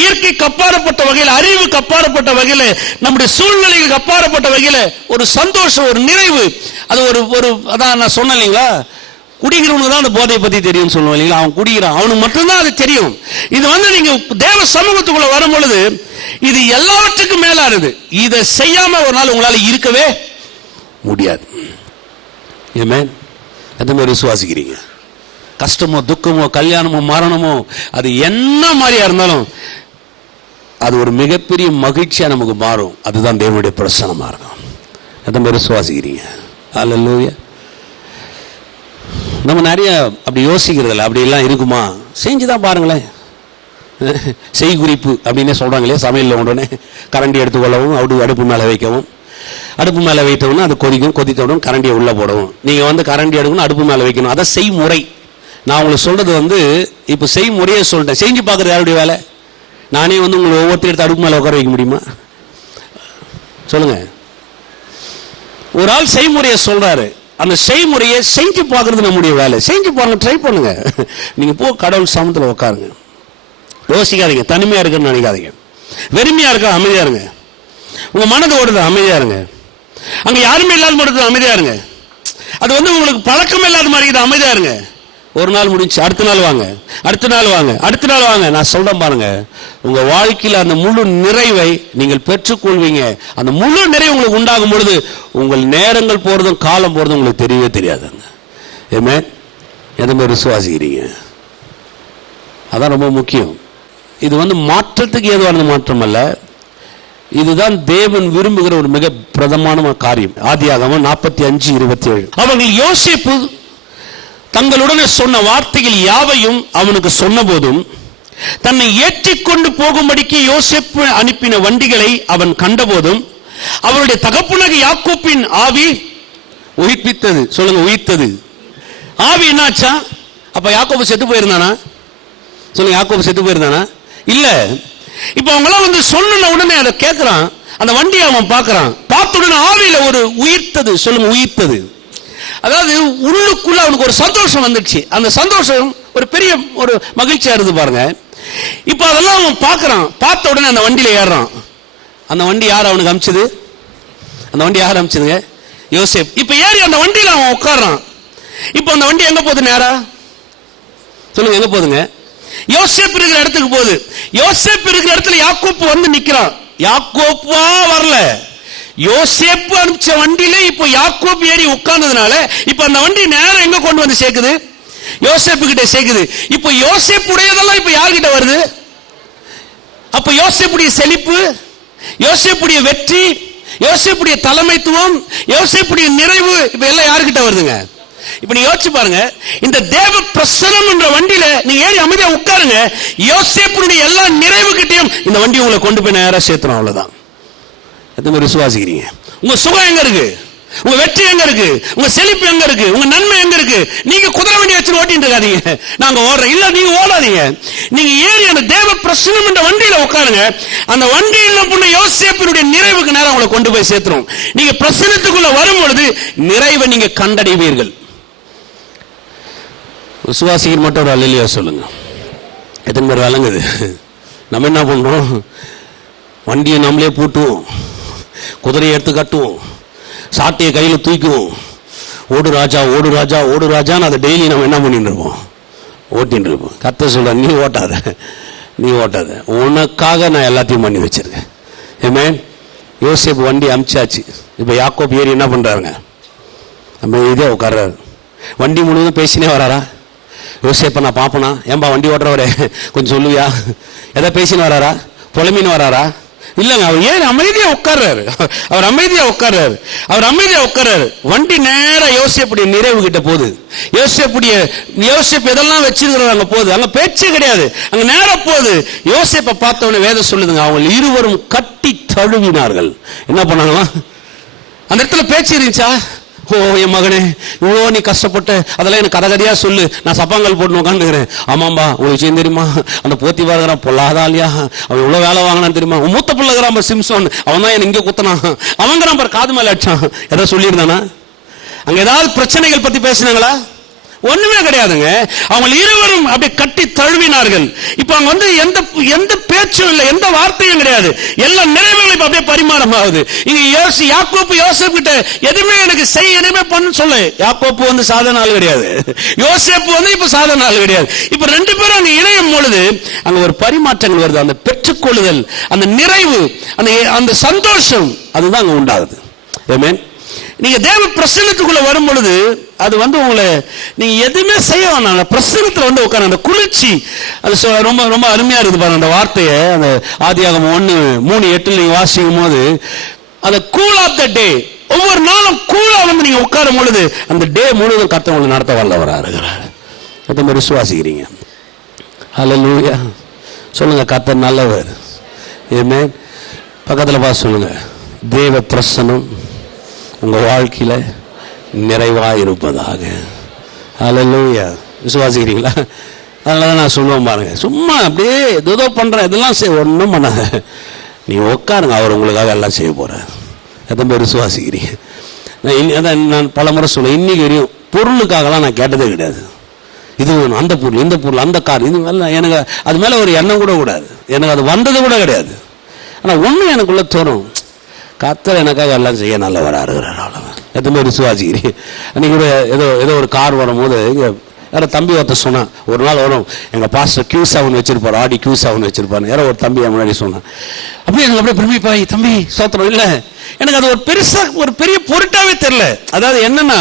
இயற்கைக்கு அப்பாற்பட்ட வகையில், அறிவுக்கு அப்பாற்பட்ட வகையில், நம்முடைய சூழ்நிலைக்கு அப்பாற்பட்ட வகையில் ஒரு சந்தோஷம், ஒரு நிறைவு. அது ஒரு அதான் நான் சொன்னேன் இல்லைங்களா, குடிக்கிறவனுக்கு தான் அந்த போதையை பத்தி தெரியும் சொல்லுவோம் இல்லைங்களா. அவன் குடிக்கிறான், அவனுக்கு மட்டும்தான் அது தெரியும். இது வந்து நீங்க தேவ சமூகத்துக்குள்ள வரும் பொழுது இது எல்லாவற்றுக்கும் மேலானது. இதை செய்யாம ஒரு நாள் உங்களால இருக்கவே முடியாது. எந்த மாதிரி விசுவாசிக்கிறீங்க? கஷ்டமோ துக்கமோ கல்யாணமோ மரணமோ அது என்ன மாதிரியா இருந்தாலும் அது ஒரு மிகப்பெரிய மகிழ்ச்சியா நமக்கு மாறும். அதுதான் தேவனுடைய பிரசன்னமா இருக்கும். எந்த மாதிரி விசுவாசிக்கிறீங்க? அல்லேலூயா. நம்ம நிறைய அப்படி யோசிக்கிறதில்ல, அப்படி எல்லாம் இருக்குமா? செஞ்சுதான் பாருங்களேன். செய்குறிப்பு அப்படின்னே சொல்றாங்களே, சமையலில் உடனே கரண்டி எடுத்துக்கொள்ளவும், அடுப்பு மேலே வைக்கவும், அடுப்பு மேலே வைத்தவுடனே அது கொதிக்கும், கொதித்தவுடன் கரண்டியை உள்ளே போடவும், நீங்கள் வந்து கரண்டி எடுக்கணும், அடுப்பு மேலே வைக்கணும். அதான் செய்முறை. நான் உங்களுக்கு சொல்றது வந்து இப்போ செய்முறையே சொல்லிட்டேன். செஞ்சு பார்க்குறது யாருடைய வேலை? நானே வந்து உங்களை ஒவ்வொருத்தர் எடுத்து அடுப்பு மேலே உட்கார வைக்க முடியுமா? சொல்லுங்க. ஒரு ஆள் செய்முறையை சொல்றாரு, அந்த செய்முறையை செஞ்சு பார்க்கறது நம்முடைய வேலை. செஞ்சு பாருங்க, ட்ரை பண்ணுங்க. நீங்க போ கடவுள் சமத்துல உட்காருங்க, யோசிக்காதீங்க, தனிமையா இருக்குன்னு நினைக்காதீங்க, வெறுமையா இருக்க அமைதியா இருங்க, உங்க மனது ஓடுது அமைதியா இருங்க, அங்க யாருமே இல்லாத மட்டும் அமைதியா இருங்க. அது வந்து உங்களுக்கு பழக்கம் இல்லாத மாதிரி இருக்குது, அமைதியா இருங்க. ஒரு நாள் முடிஞ்சு அடுத்த நாள் வாங்க, அடுத்த நாள் வாங்க, அடுத்த நாள் வாங்க. நான் சொல்றேன் பாருங்க, உங்க வாழ்க்கையில் அந்த முழு நிறைவை நீங்கள் பெற்றுக்கொள்வீங்க. அந்த முழு நிறைவு உங்களுக்கு உண்டாகும் பொழுது உங்கள் நேரங்கள் போறதும் காலம் போறதும் உங்களுக்கு தெரியவே தெரியாதுங்க. ஏமே எந்த மாதிரி விசுவாசிக்கிறீங்க? அதான் ரொம்ப முக்கியம். இது வந்து மாற்றத்துக்கு ஏதுவான மாற்றம் அல்ல, இதுதான் தேவன் விரும்புகிற ஒரு மிக பிரதமான காரியம். ஆதியாகமம் 45:27. அவர்கள் யோசேப்பு தங்களுடனே சொன்ன வார்த்தைகள் யாவையும் அவனுக்கு சொன்ன போதும், தன்னை ஏற்றிக்கொண்டு போகும்படிக்கு யோசேப்பு அனுப்பின வண்டிகளை அவன் கண்டபோதும், அவருடைய தகப்பனாகிய யாக்கோப்பின் ஆவி உயிர்ப்பித்தது. சொல்லுங்க, உயிர்த்தது. ஆவி என்னாச்சா? அப்ப யாக்கோபு செத்து போயிருந்தானா? சொல்லுங்க, யாக்கோபு செத்து போயிருந்தானா? இல்ல. இப்ப அவங்களாம் வந்து சொன்ன உடனே அதை கேட்கிறான், அந்த வண்டியை அவன் பார்க்கறான், பார்த்த உடனே ஆவியில ஒரு உயிர்த்தது. சொல்லுங்க, உயிர்த்தது. அதாவது உள்ளுக்குள்ள அவனுக்கு ஒரு சந்தோஷம் வந்துச்சு. அந்த சந்தோஷம் ஒரு பெரிய ஒரு மகிழ்ச்சியா இருந்து பாருங்க. இப்ப அதெல்லாம் அவன் பார்க்கறான், பார்த்த உடனே அந்த வண்டியில ஏறான். அந்த வண்டி யார் அவனுக்கு அமிச்சது? அந்த வண்டி யார் அமிச்சதுங்க? யோசேப். இப்ப ஏறி அந்த வண்டியில அவன் உட்கார்றான். இப்ப அந்த வண்டி எங்க போகுது? நேரா சொல்லுங்க, எங்க போகுதுங்க? யோசேப் இருக்கிற இடத்துக்கு போகுது. யோசேப் இருக்கிற இடத்துல யாக்கோப்பு வந்து நிக்கிறான். யாக்கோப்பா வரல, யோசேப்பு அனுப்பிச்ச வண்டியில இப்ப யாக்கோப்பு ஏறி உட்கார்ந்ததுனால இப்ப அந்த வண்டி நேரம் எங்க கொண்டு வந்து சேர்க்குது? யோசேப்பு கிட்ட சேர்க்குது. இப்ப யோசேப்புடையதெல்லாம் இப்ப யார்கிட்ட வருது? அப்ப யோசேப்புடைய செழிப்பு, யோசேப்புடைய வெற்றி, யோசேப்புடைய தலைமைத்துவம், யோசேப்புடைய நிறைவு இப்ப எல்லாம் யார்கிட்ட வருதுங்க? இப்ப நீ யோசிச்சு பாருங்க, இந்த தேவ பிரசனம் என்ற வண்டியில நீங்க ஏறி அமைதியா உட்காருங்க, யோசேப்புடைய எல்லா நிறைவு கிட்டையும் இந்த வண்டி உங்களை கொண்டு போய் நேரா சேர்த்துறோம். அவ்வளவுதான். எத்தனை விசுவாசிக்கிறீங்க? உங்க சுகம் எங்க இருக்கு? உங்க வெற்றி எங்க இருக்கு? உங்க செழிப்பு எங்க இருக்கு? உங்க நன்மை எங்க இருக்கு? நீங்க குதிரை வண்டி வச்சு ஓட்டிட்டு இருக்காதீங்க, நாங்க ஓடுறோம் இல்ல, நீங்க ஓடாதீங்க. நீங்க ஏறி அந்த தேவ பிரசனம் என்ற வண்டியில உட்காருங்க. அந்த வண்டியில் பண்ண யோசேப்பினுடைய நிறைவுக்கு நேரம் உங்களை கொண்டு போய் சேர்த்துரும். நீங்க பிரசனத்துக்குள்ள வரும் பொழுது நிறைவை நீங்க கண்டடைவீர்கள். விசுவாசிகள் மட்டும் ஒரு அல்லேலூயா சொல்லுங்க. எத்தனை பேர் வழங்குது? நம்ம என்ன பண்றோம்? வண்டியை நம்மளே பூட்டுவோம், குதிரையை எடுத்து கட்டுவோம், சாட்டையை கையில் தூக்குவோம், ஓடு ராஜா ஓடு ராஜா ஓடு ராஜான்னு அதை டெய்லி நம்ம என்ன பண்ணிட்டு இருப்போம்? ஓட்டின்னு இருப்போம். கர்த்தர் சொல்ற, நீ ஓட்டாத, நீ ஓட்டாத, உனக்காக நான் எல்லாத்தையும் பண்ணி வச்சிருக்கேன். ஆமென். யோசேப்பு வண்டி அமிச்சாச்சு. இப்போ யாக்கோப் ஏறி என்ன பண்றாருங்க? நம்ம இதே உட்கார்றாரு. வண்டி முழுவதும் பேசினே வராரா? யோசேப்ப நான் பாப்பனா, ஏன்பா வண்டி ஓட்டுறவரே கொஞ்சம் சொல்லுவியா? எதை பேசின்னு வராரா? புலமின்னு வராரா? இல்லங்க, அவர் ஏன் அமைதியா உட்கார்றாரு. அவர் அமைதியா உட்கார்றாரு, அவர் அமைதியா உட்கார்றாரு. வண்டி நேரா யோசேப்புடைய நிறைவு கிட்ட போகுது. யோசேப்பு எதெல்லாம் வச்சிருக்கிறார் அங்க போகுது. அங்க பேச்சே கிடையாது, அங்க நேரா போகுது. யோசேப்பை பார்த்த உடனே வேதம் சொல்லுதுங்க, அவங்க இருவரும் கட்டி தழுவினார்கள். என்ன பண்ணாங்களா? அந்த இடத்துல பேச்சு இருந்துச்சா? ஓ என் மகனே, இவ்வளோ நீ கஷ்டப்பட்ட, அதெல்லாம் எனக்கு கதை கதையா சொல்லு, நான் சப்பாங்கல் போட்டு உட்காந்துக்கிறேன். ஆமாம்பா, உங்களுக்கு விஷயம் தெரியுமா? அந்த போத்தி பார்க்கிறான், பொல்லாதாலியா, அவன் இவ்வளோ வேலை வாங்கினான்னு தெரியுமா? மூத்த பிள்ளைகிறான் சிம்சோன், அவன் தான் என்ன இங்கே குத்தனான், அவங்கிறான் பாரு காது மேலே அடிச்சான். எதாவது சொல்லியிருந்தானா? அங்க ஏதாவது பிரச்சனைகள் பத்தி பேசினாங்களா? ஒண்ணுமே கிடையாதுங்க. அவங்க இருவரும் அப்படியே கட்டி தழுவினார்கள். இப்ப அவங்க வந்து எந்த பேச்சும் இல்லை, எந்த வார்த்தையும் கிடையாது. எல்லா நிறைவுகளும் இப்ப அப்படியே பரிமாறமாகுது. இங்க யாக்கோப்பு யோசேப்பு கிட்ட எதுவுமே எனக்கு செய், எதுவுமே பண்ணு சொல்லு. யாக்கோப்பு வந்து சாதாரண ஆள் கிடையாது, யோசேப்பு வந்து இப்ப சாதாரண ஆள் கிடையாது. இப்ப ரெண்டு பேரும் அங்க இணையும் பொழுது அங்க ஒரு பரிமாற்றங்கள் வருது. அந்த பெற்றுக்கொள்ளுதல், அந்த நிறைவு, அந்த சந்தோஷம், அதுதான் அங்க உண்டாகுது. ஆமென். நீங்க தேவ பிரசன்னத்துக்குள்ள வரும் பொழுது அது வந்து உங்களை நீங்க எதுவுமே செய்ய வேணாம், பிரசன்னத்துல வந்து உட்கார அந்த குளிர்ச்சி, அது ரொம்ப ரொம்ப அருமையா இருக்குது பாருங்க. அந்த வார்த்தையை அந்த ஆதியாகமம் 1:3-8 நீங்க வாசிக்கும் போது, அந்த கூல் ஆஃப் த டே, ஒவ்வொரு நாளும் கூழா வந்து நீங்க உட்காரும் பொழுது அந்த டே முழுவதும் கர்த்தர் உங்களை நடத்த வல்லவரா இருக்கிறார். எத்தனை பேர் விசுவாசிக்கிறீங்க? ஹல்லேலூயா. சொல்லுங்க, கர்த்தர் நல்லவர். ஆமென். பக்கத்தில் பார்த்து சொல்லுங்க, தேவ பிரசன்னம் உங்க வாழ்க்கையில நிறைவாக இருப்பதாக. ஹல்லேலூயா. விசுவாசிக்கிறீங்களா? அதனால தான் நான் சொல்லுவேன் பாருங்க, சும்மா அப்படியே ஏதோ பண்றேன் இதெல்லாம் ஒன்றும் பண்ணாத, நீ உட்காருங்க, அவர் உங்களுக்காக எல்லாம் செய்ய போறார். எத்தனை பேர் விசுவாசிக்கிறீங்க? நான் பல முறை சொல்லுவேன், இன்னைக்கு வரையும் பொருளுக்காகலாம் நான் கேட்டதே கிடையாது. இது வேணும், அந்த பொருள், இந்த பொருள், அந்த கார், இது மேலே எனக்கு அது மேலே ஒரு எண்ணம் கூட கூடாது, எனக்கு அது வந்தது கூட கிடையாது. ஆனால் ஒன்று எனக்குள்ள தோணும், கர்த்தர் எனக்காக எல்லாம் செய்ய நல்லவராக இருக்கிறார். அவ்வளோதான். எத்தனை பேர் விசுவாசிக்கிறீங்க? அன்றைக்கி கூட ஏதோ ஒரு கார் வரும்போது இங்கே யாரோ தம்பி ஒருத்தர் சொன்னான், ஒரு நாள் வரும் எங்கள் பாஸ்டர் Q7 வச்சிருப்பார், ஆடி Q7 வச்சிருப்பாரு. யாரோ ஒரு தம்பி முன்னாடி சொன்னான். அப்படியே எனக்கு அப்படியே பிரமிப்பாய், தம்பி சோத்திரம். இல்லை, எனக்கு அது ஒரு பெரிய பொருட்டாவே தெரியல. அதாவது என்னன்னா,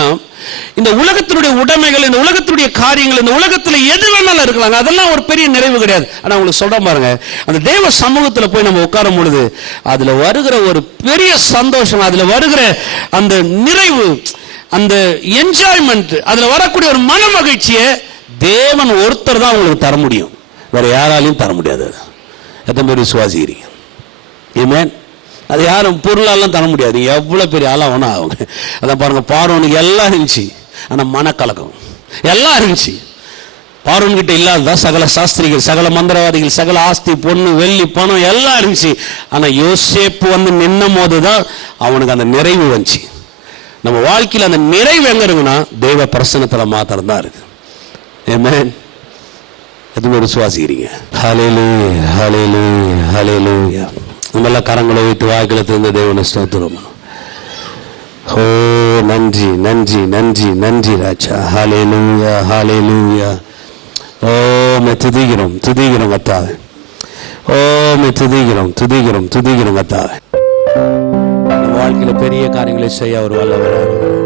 இந்த உலகத்தினுடைய உடைமைகள், இந்த உலகத்தினுடைய காரியங்கள், இந்த உலகத்துல எது வேணாலும் இருக்கலாம், அதெல்லாம் ஒரு பெரிய நிறைவு கிடையாது. ஆனா உங்களுக்கு சொல்ற பாருங்க, அந்த தேவ சமூகத்துல போய் நம்ம உட்காரும் பொழுது அதுல வருகிற ஒரு பெரிய சந்தோஷம், அதுல வருகிற அந்த நிறைவு, அந்த என்ஜாய்மெண்ட், அதுல வரக்கூடிய ஒரு மன மகிழ்ச்சியை தேவன் ஒருத்தர் தான் உங்களுக்கு தர முடியும், வேற யாராலையும் தர முடியாது. எத்தனை பேர் விசுவாசிக்கிறீங்க? ஆமென். அது யாரும் பொருளாலாம் தர முடியாது. எவ்வளவு பெரிய ஆளா வேணா அவங்க. அதான் பாருங்க, பார்வோனுக்கு எல்லாம் இருந்துச்சு, ஆனா மனக்கலக்கம் எல்லாம் இருந்துச்சு. பார்வோன் கிட்ட இல்லாததான் சகல சாஸ்திரிகள், சகல மந்திரவாதிகள், சகல ஆஸ்தி, பொண்ணு, வெள்ளி, பணம் எல்லாம் இருந்துச்சு. ஆனா யோசேப்பு வந்து நின்னும் போதுதான் அவனுக்கு அந்த நிறைவு வந்துச்சு. நம்ம வாழ்க்கையில் அந்த நிறைவு எங்க இருக்குன்னா தெய்வ பிரசன்னத்துல மாத்திரம் தான் இருக்கு. ஆமென். எதுவுமே விசுவாசிக்கிறீங்க? ஹல்லேலூயா, ஹல்லேலூயா, ஹல்லேலூயா. நம்மள கரங்களை வைத்து வாய்களை திறந்த தேவனை ஸ்தோத்திரம். ஓ நன்றி, நன்றி, நன்றி, நன்றி ராஜா. ஹல்லேலூயா, ஹல்லேலூயா. ஓ மே துதிக்கிறோம், துதிக்கிறோம் கர்த்தாவே. ஓ மே துதிக்கிறோம், துதிக்கிறோம், துதிக்கிறோம் கர்த்தாவே. வாழ்க்கையில பெரிய காரியங்களை செய்ய அவர் வல்லவராக இருக்கிறார்.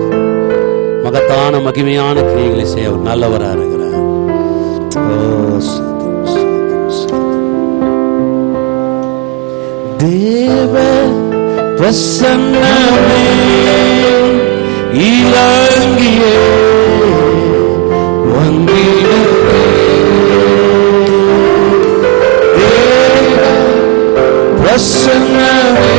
மகத்தான மகிமையான கிரியைகளை செய்ய அவர் நல்லவராக இருக்கிறார். தேவ பிரசன்னமே இலங்கியே வந்திடுவே, தேவ பிரசன்னமே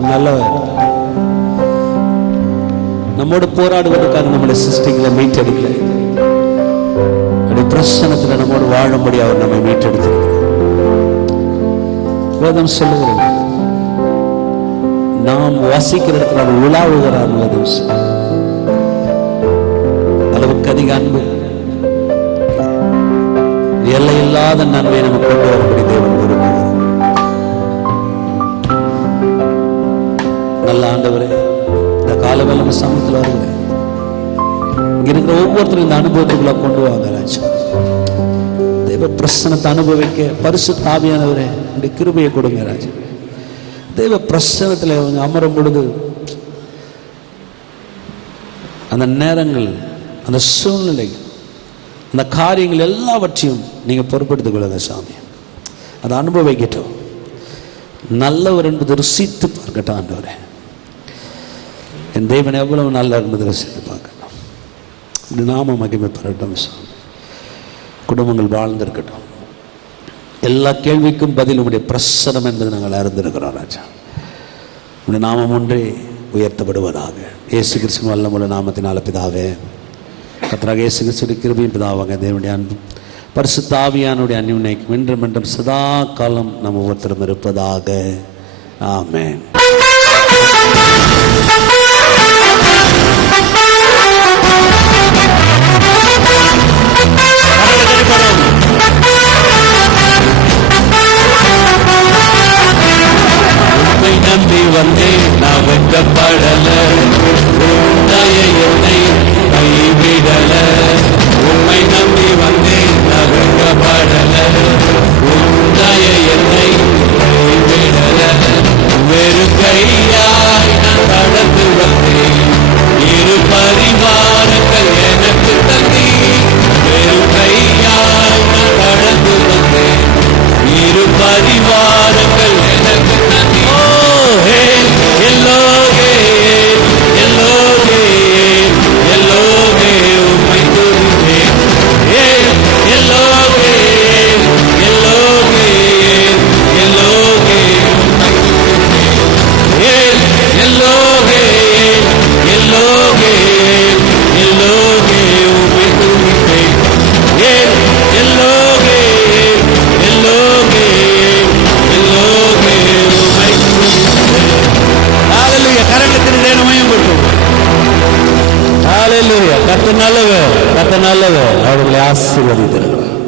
அவர் நல்லவர். நம்மோடு போராடுவதற்காக நம்மளை சிருஷ்டிகளை மீட்டெடுக்கல, அப்படி பிரசன்னத்தில் நம்மோடு வாழும்படி அவர் நம்மை மீட்டெடுத்திருக்கிறார். வேதம் சொல்லுகிறது, நாம் வாசிக்கிற இடத்துல அவர் உலாவுகிறார். வேதம் அளவுக்கு அதிக அன்பு, எல்லையில்லாத நன்மை நமக்கு கொண்டு வரும்படி தேவன் விரும்புகிறார். நல்ல ஆண்டவரே, இந்த காலவேளை நம்ம சமூகத்தில் வருகிறேன். இங்க இருக்கிற ஒவ்வொருத்தரும் இந்த அனுபவத்துக்குள்ள கொண்டு வாங்க ராஜா. தெய்வ பிரசன்னத்தை அனுபவிக்க பரிசுத்த ஆவியானவரே இந்த கிருபையை கொடுங்க ராஜா. தெய்வ பிரசன்னத்தில் அவங்க அமரும் பொழுது அந்த நேரங்கள், அந்த சூழ்நிலை, அந்த காரியங்கள் எல்லாவற்றையும் நீங்க பொறுப்படுத்திக் கொள்ளுங்க சாமி. அதை அனுபவிக்கட்டும். நல்லவர் என்பது ருசித்து பார்க்கட்டும் ஆண்டவரே. என் தேவன் எவ்வளவு நல்ல என்பதை ருசித்து பார்க்கட்டும். இப்படி நாம மகிமை பெறட்டும் சாமி. குடும்பங்கள் வாழ்ந்திருக்கட்டும். எல்லா கேள்விக்கும் பதில் உடைய பிரசனம் என்பது நாங்கள் அறிந்திருக்கிறோம் ராஜா. உடைய நாமம் ஒன்றே உயர்த்தப்படுவதாக. இயேசு கிறிஸ்துவின் வல்லமுள்ள நாமத்தினால பிதாவே, கர்த்தராகிய இயேசு கிறிஸ்துவின் கிருபையும் பிதாவாக தேவனுடைய அன்பு பரிசுத்த ஆவியானுடைய அன்யோன்யம் என்றும் என்றும் சதா காலம் நம்ம ஒவ்வொருத்தரும் இருப்பதாக. ஆமென். நம்பி வந்தேன், நான் வெட்கப்படல, என்னை கைவிடல. உண்மை நம்பி வந்தேன், நான் வெட்கப்படல, என்னை கைவிடல. வெறு கையாய் நான் கடந்து வந்தேன், இரு பரிவாரங்கள் எனக்கு தந்தி. வெறு கையாய் நான் கடந்து வந்தேன், இரு பரிவாரங்கள் எனக்கு தந்தி. எல்லோகே எல்லோகே எல்லோகே உம்மை துதிப்பேன். எல்லோகே எல்லோகே எல்லோகே உம்மை துதிப்பேன். எல்லோகே எல்லோகே எல்லோகே உம்மை துதிப்பேன். எல்லோகே எல்லோகே எல்லோகே உம்மை துதிப்பேன். ஹalleluya. கரங்கத்தின் தேவனையும் போட்டுவோம். ஹalleluya. கர்த்தர் நல்லவர், கர்த்தர் நல்லவர். அவர்களை ஆசீர்வதித்திருக்கிறார்.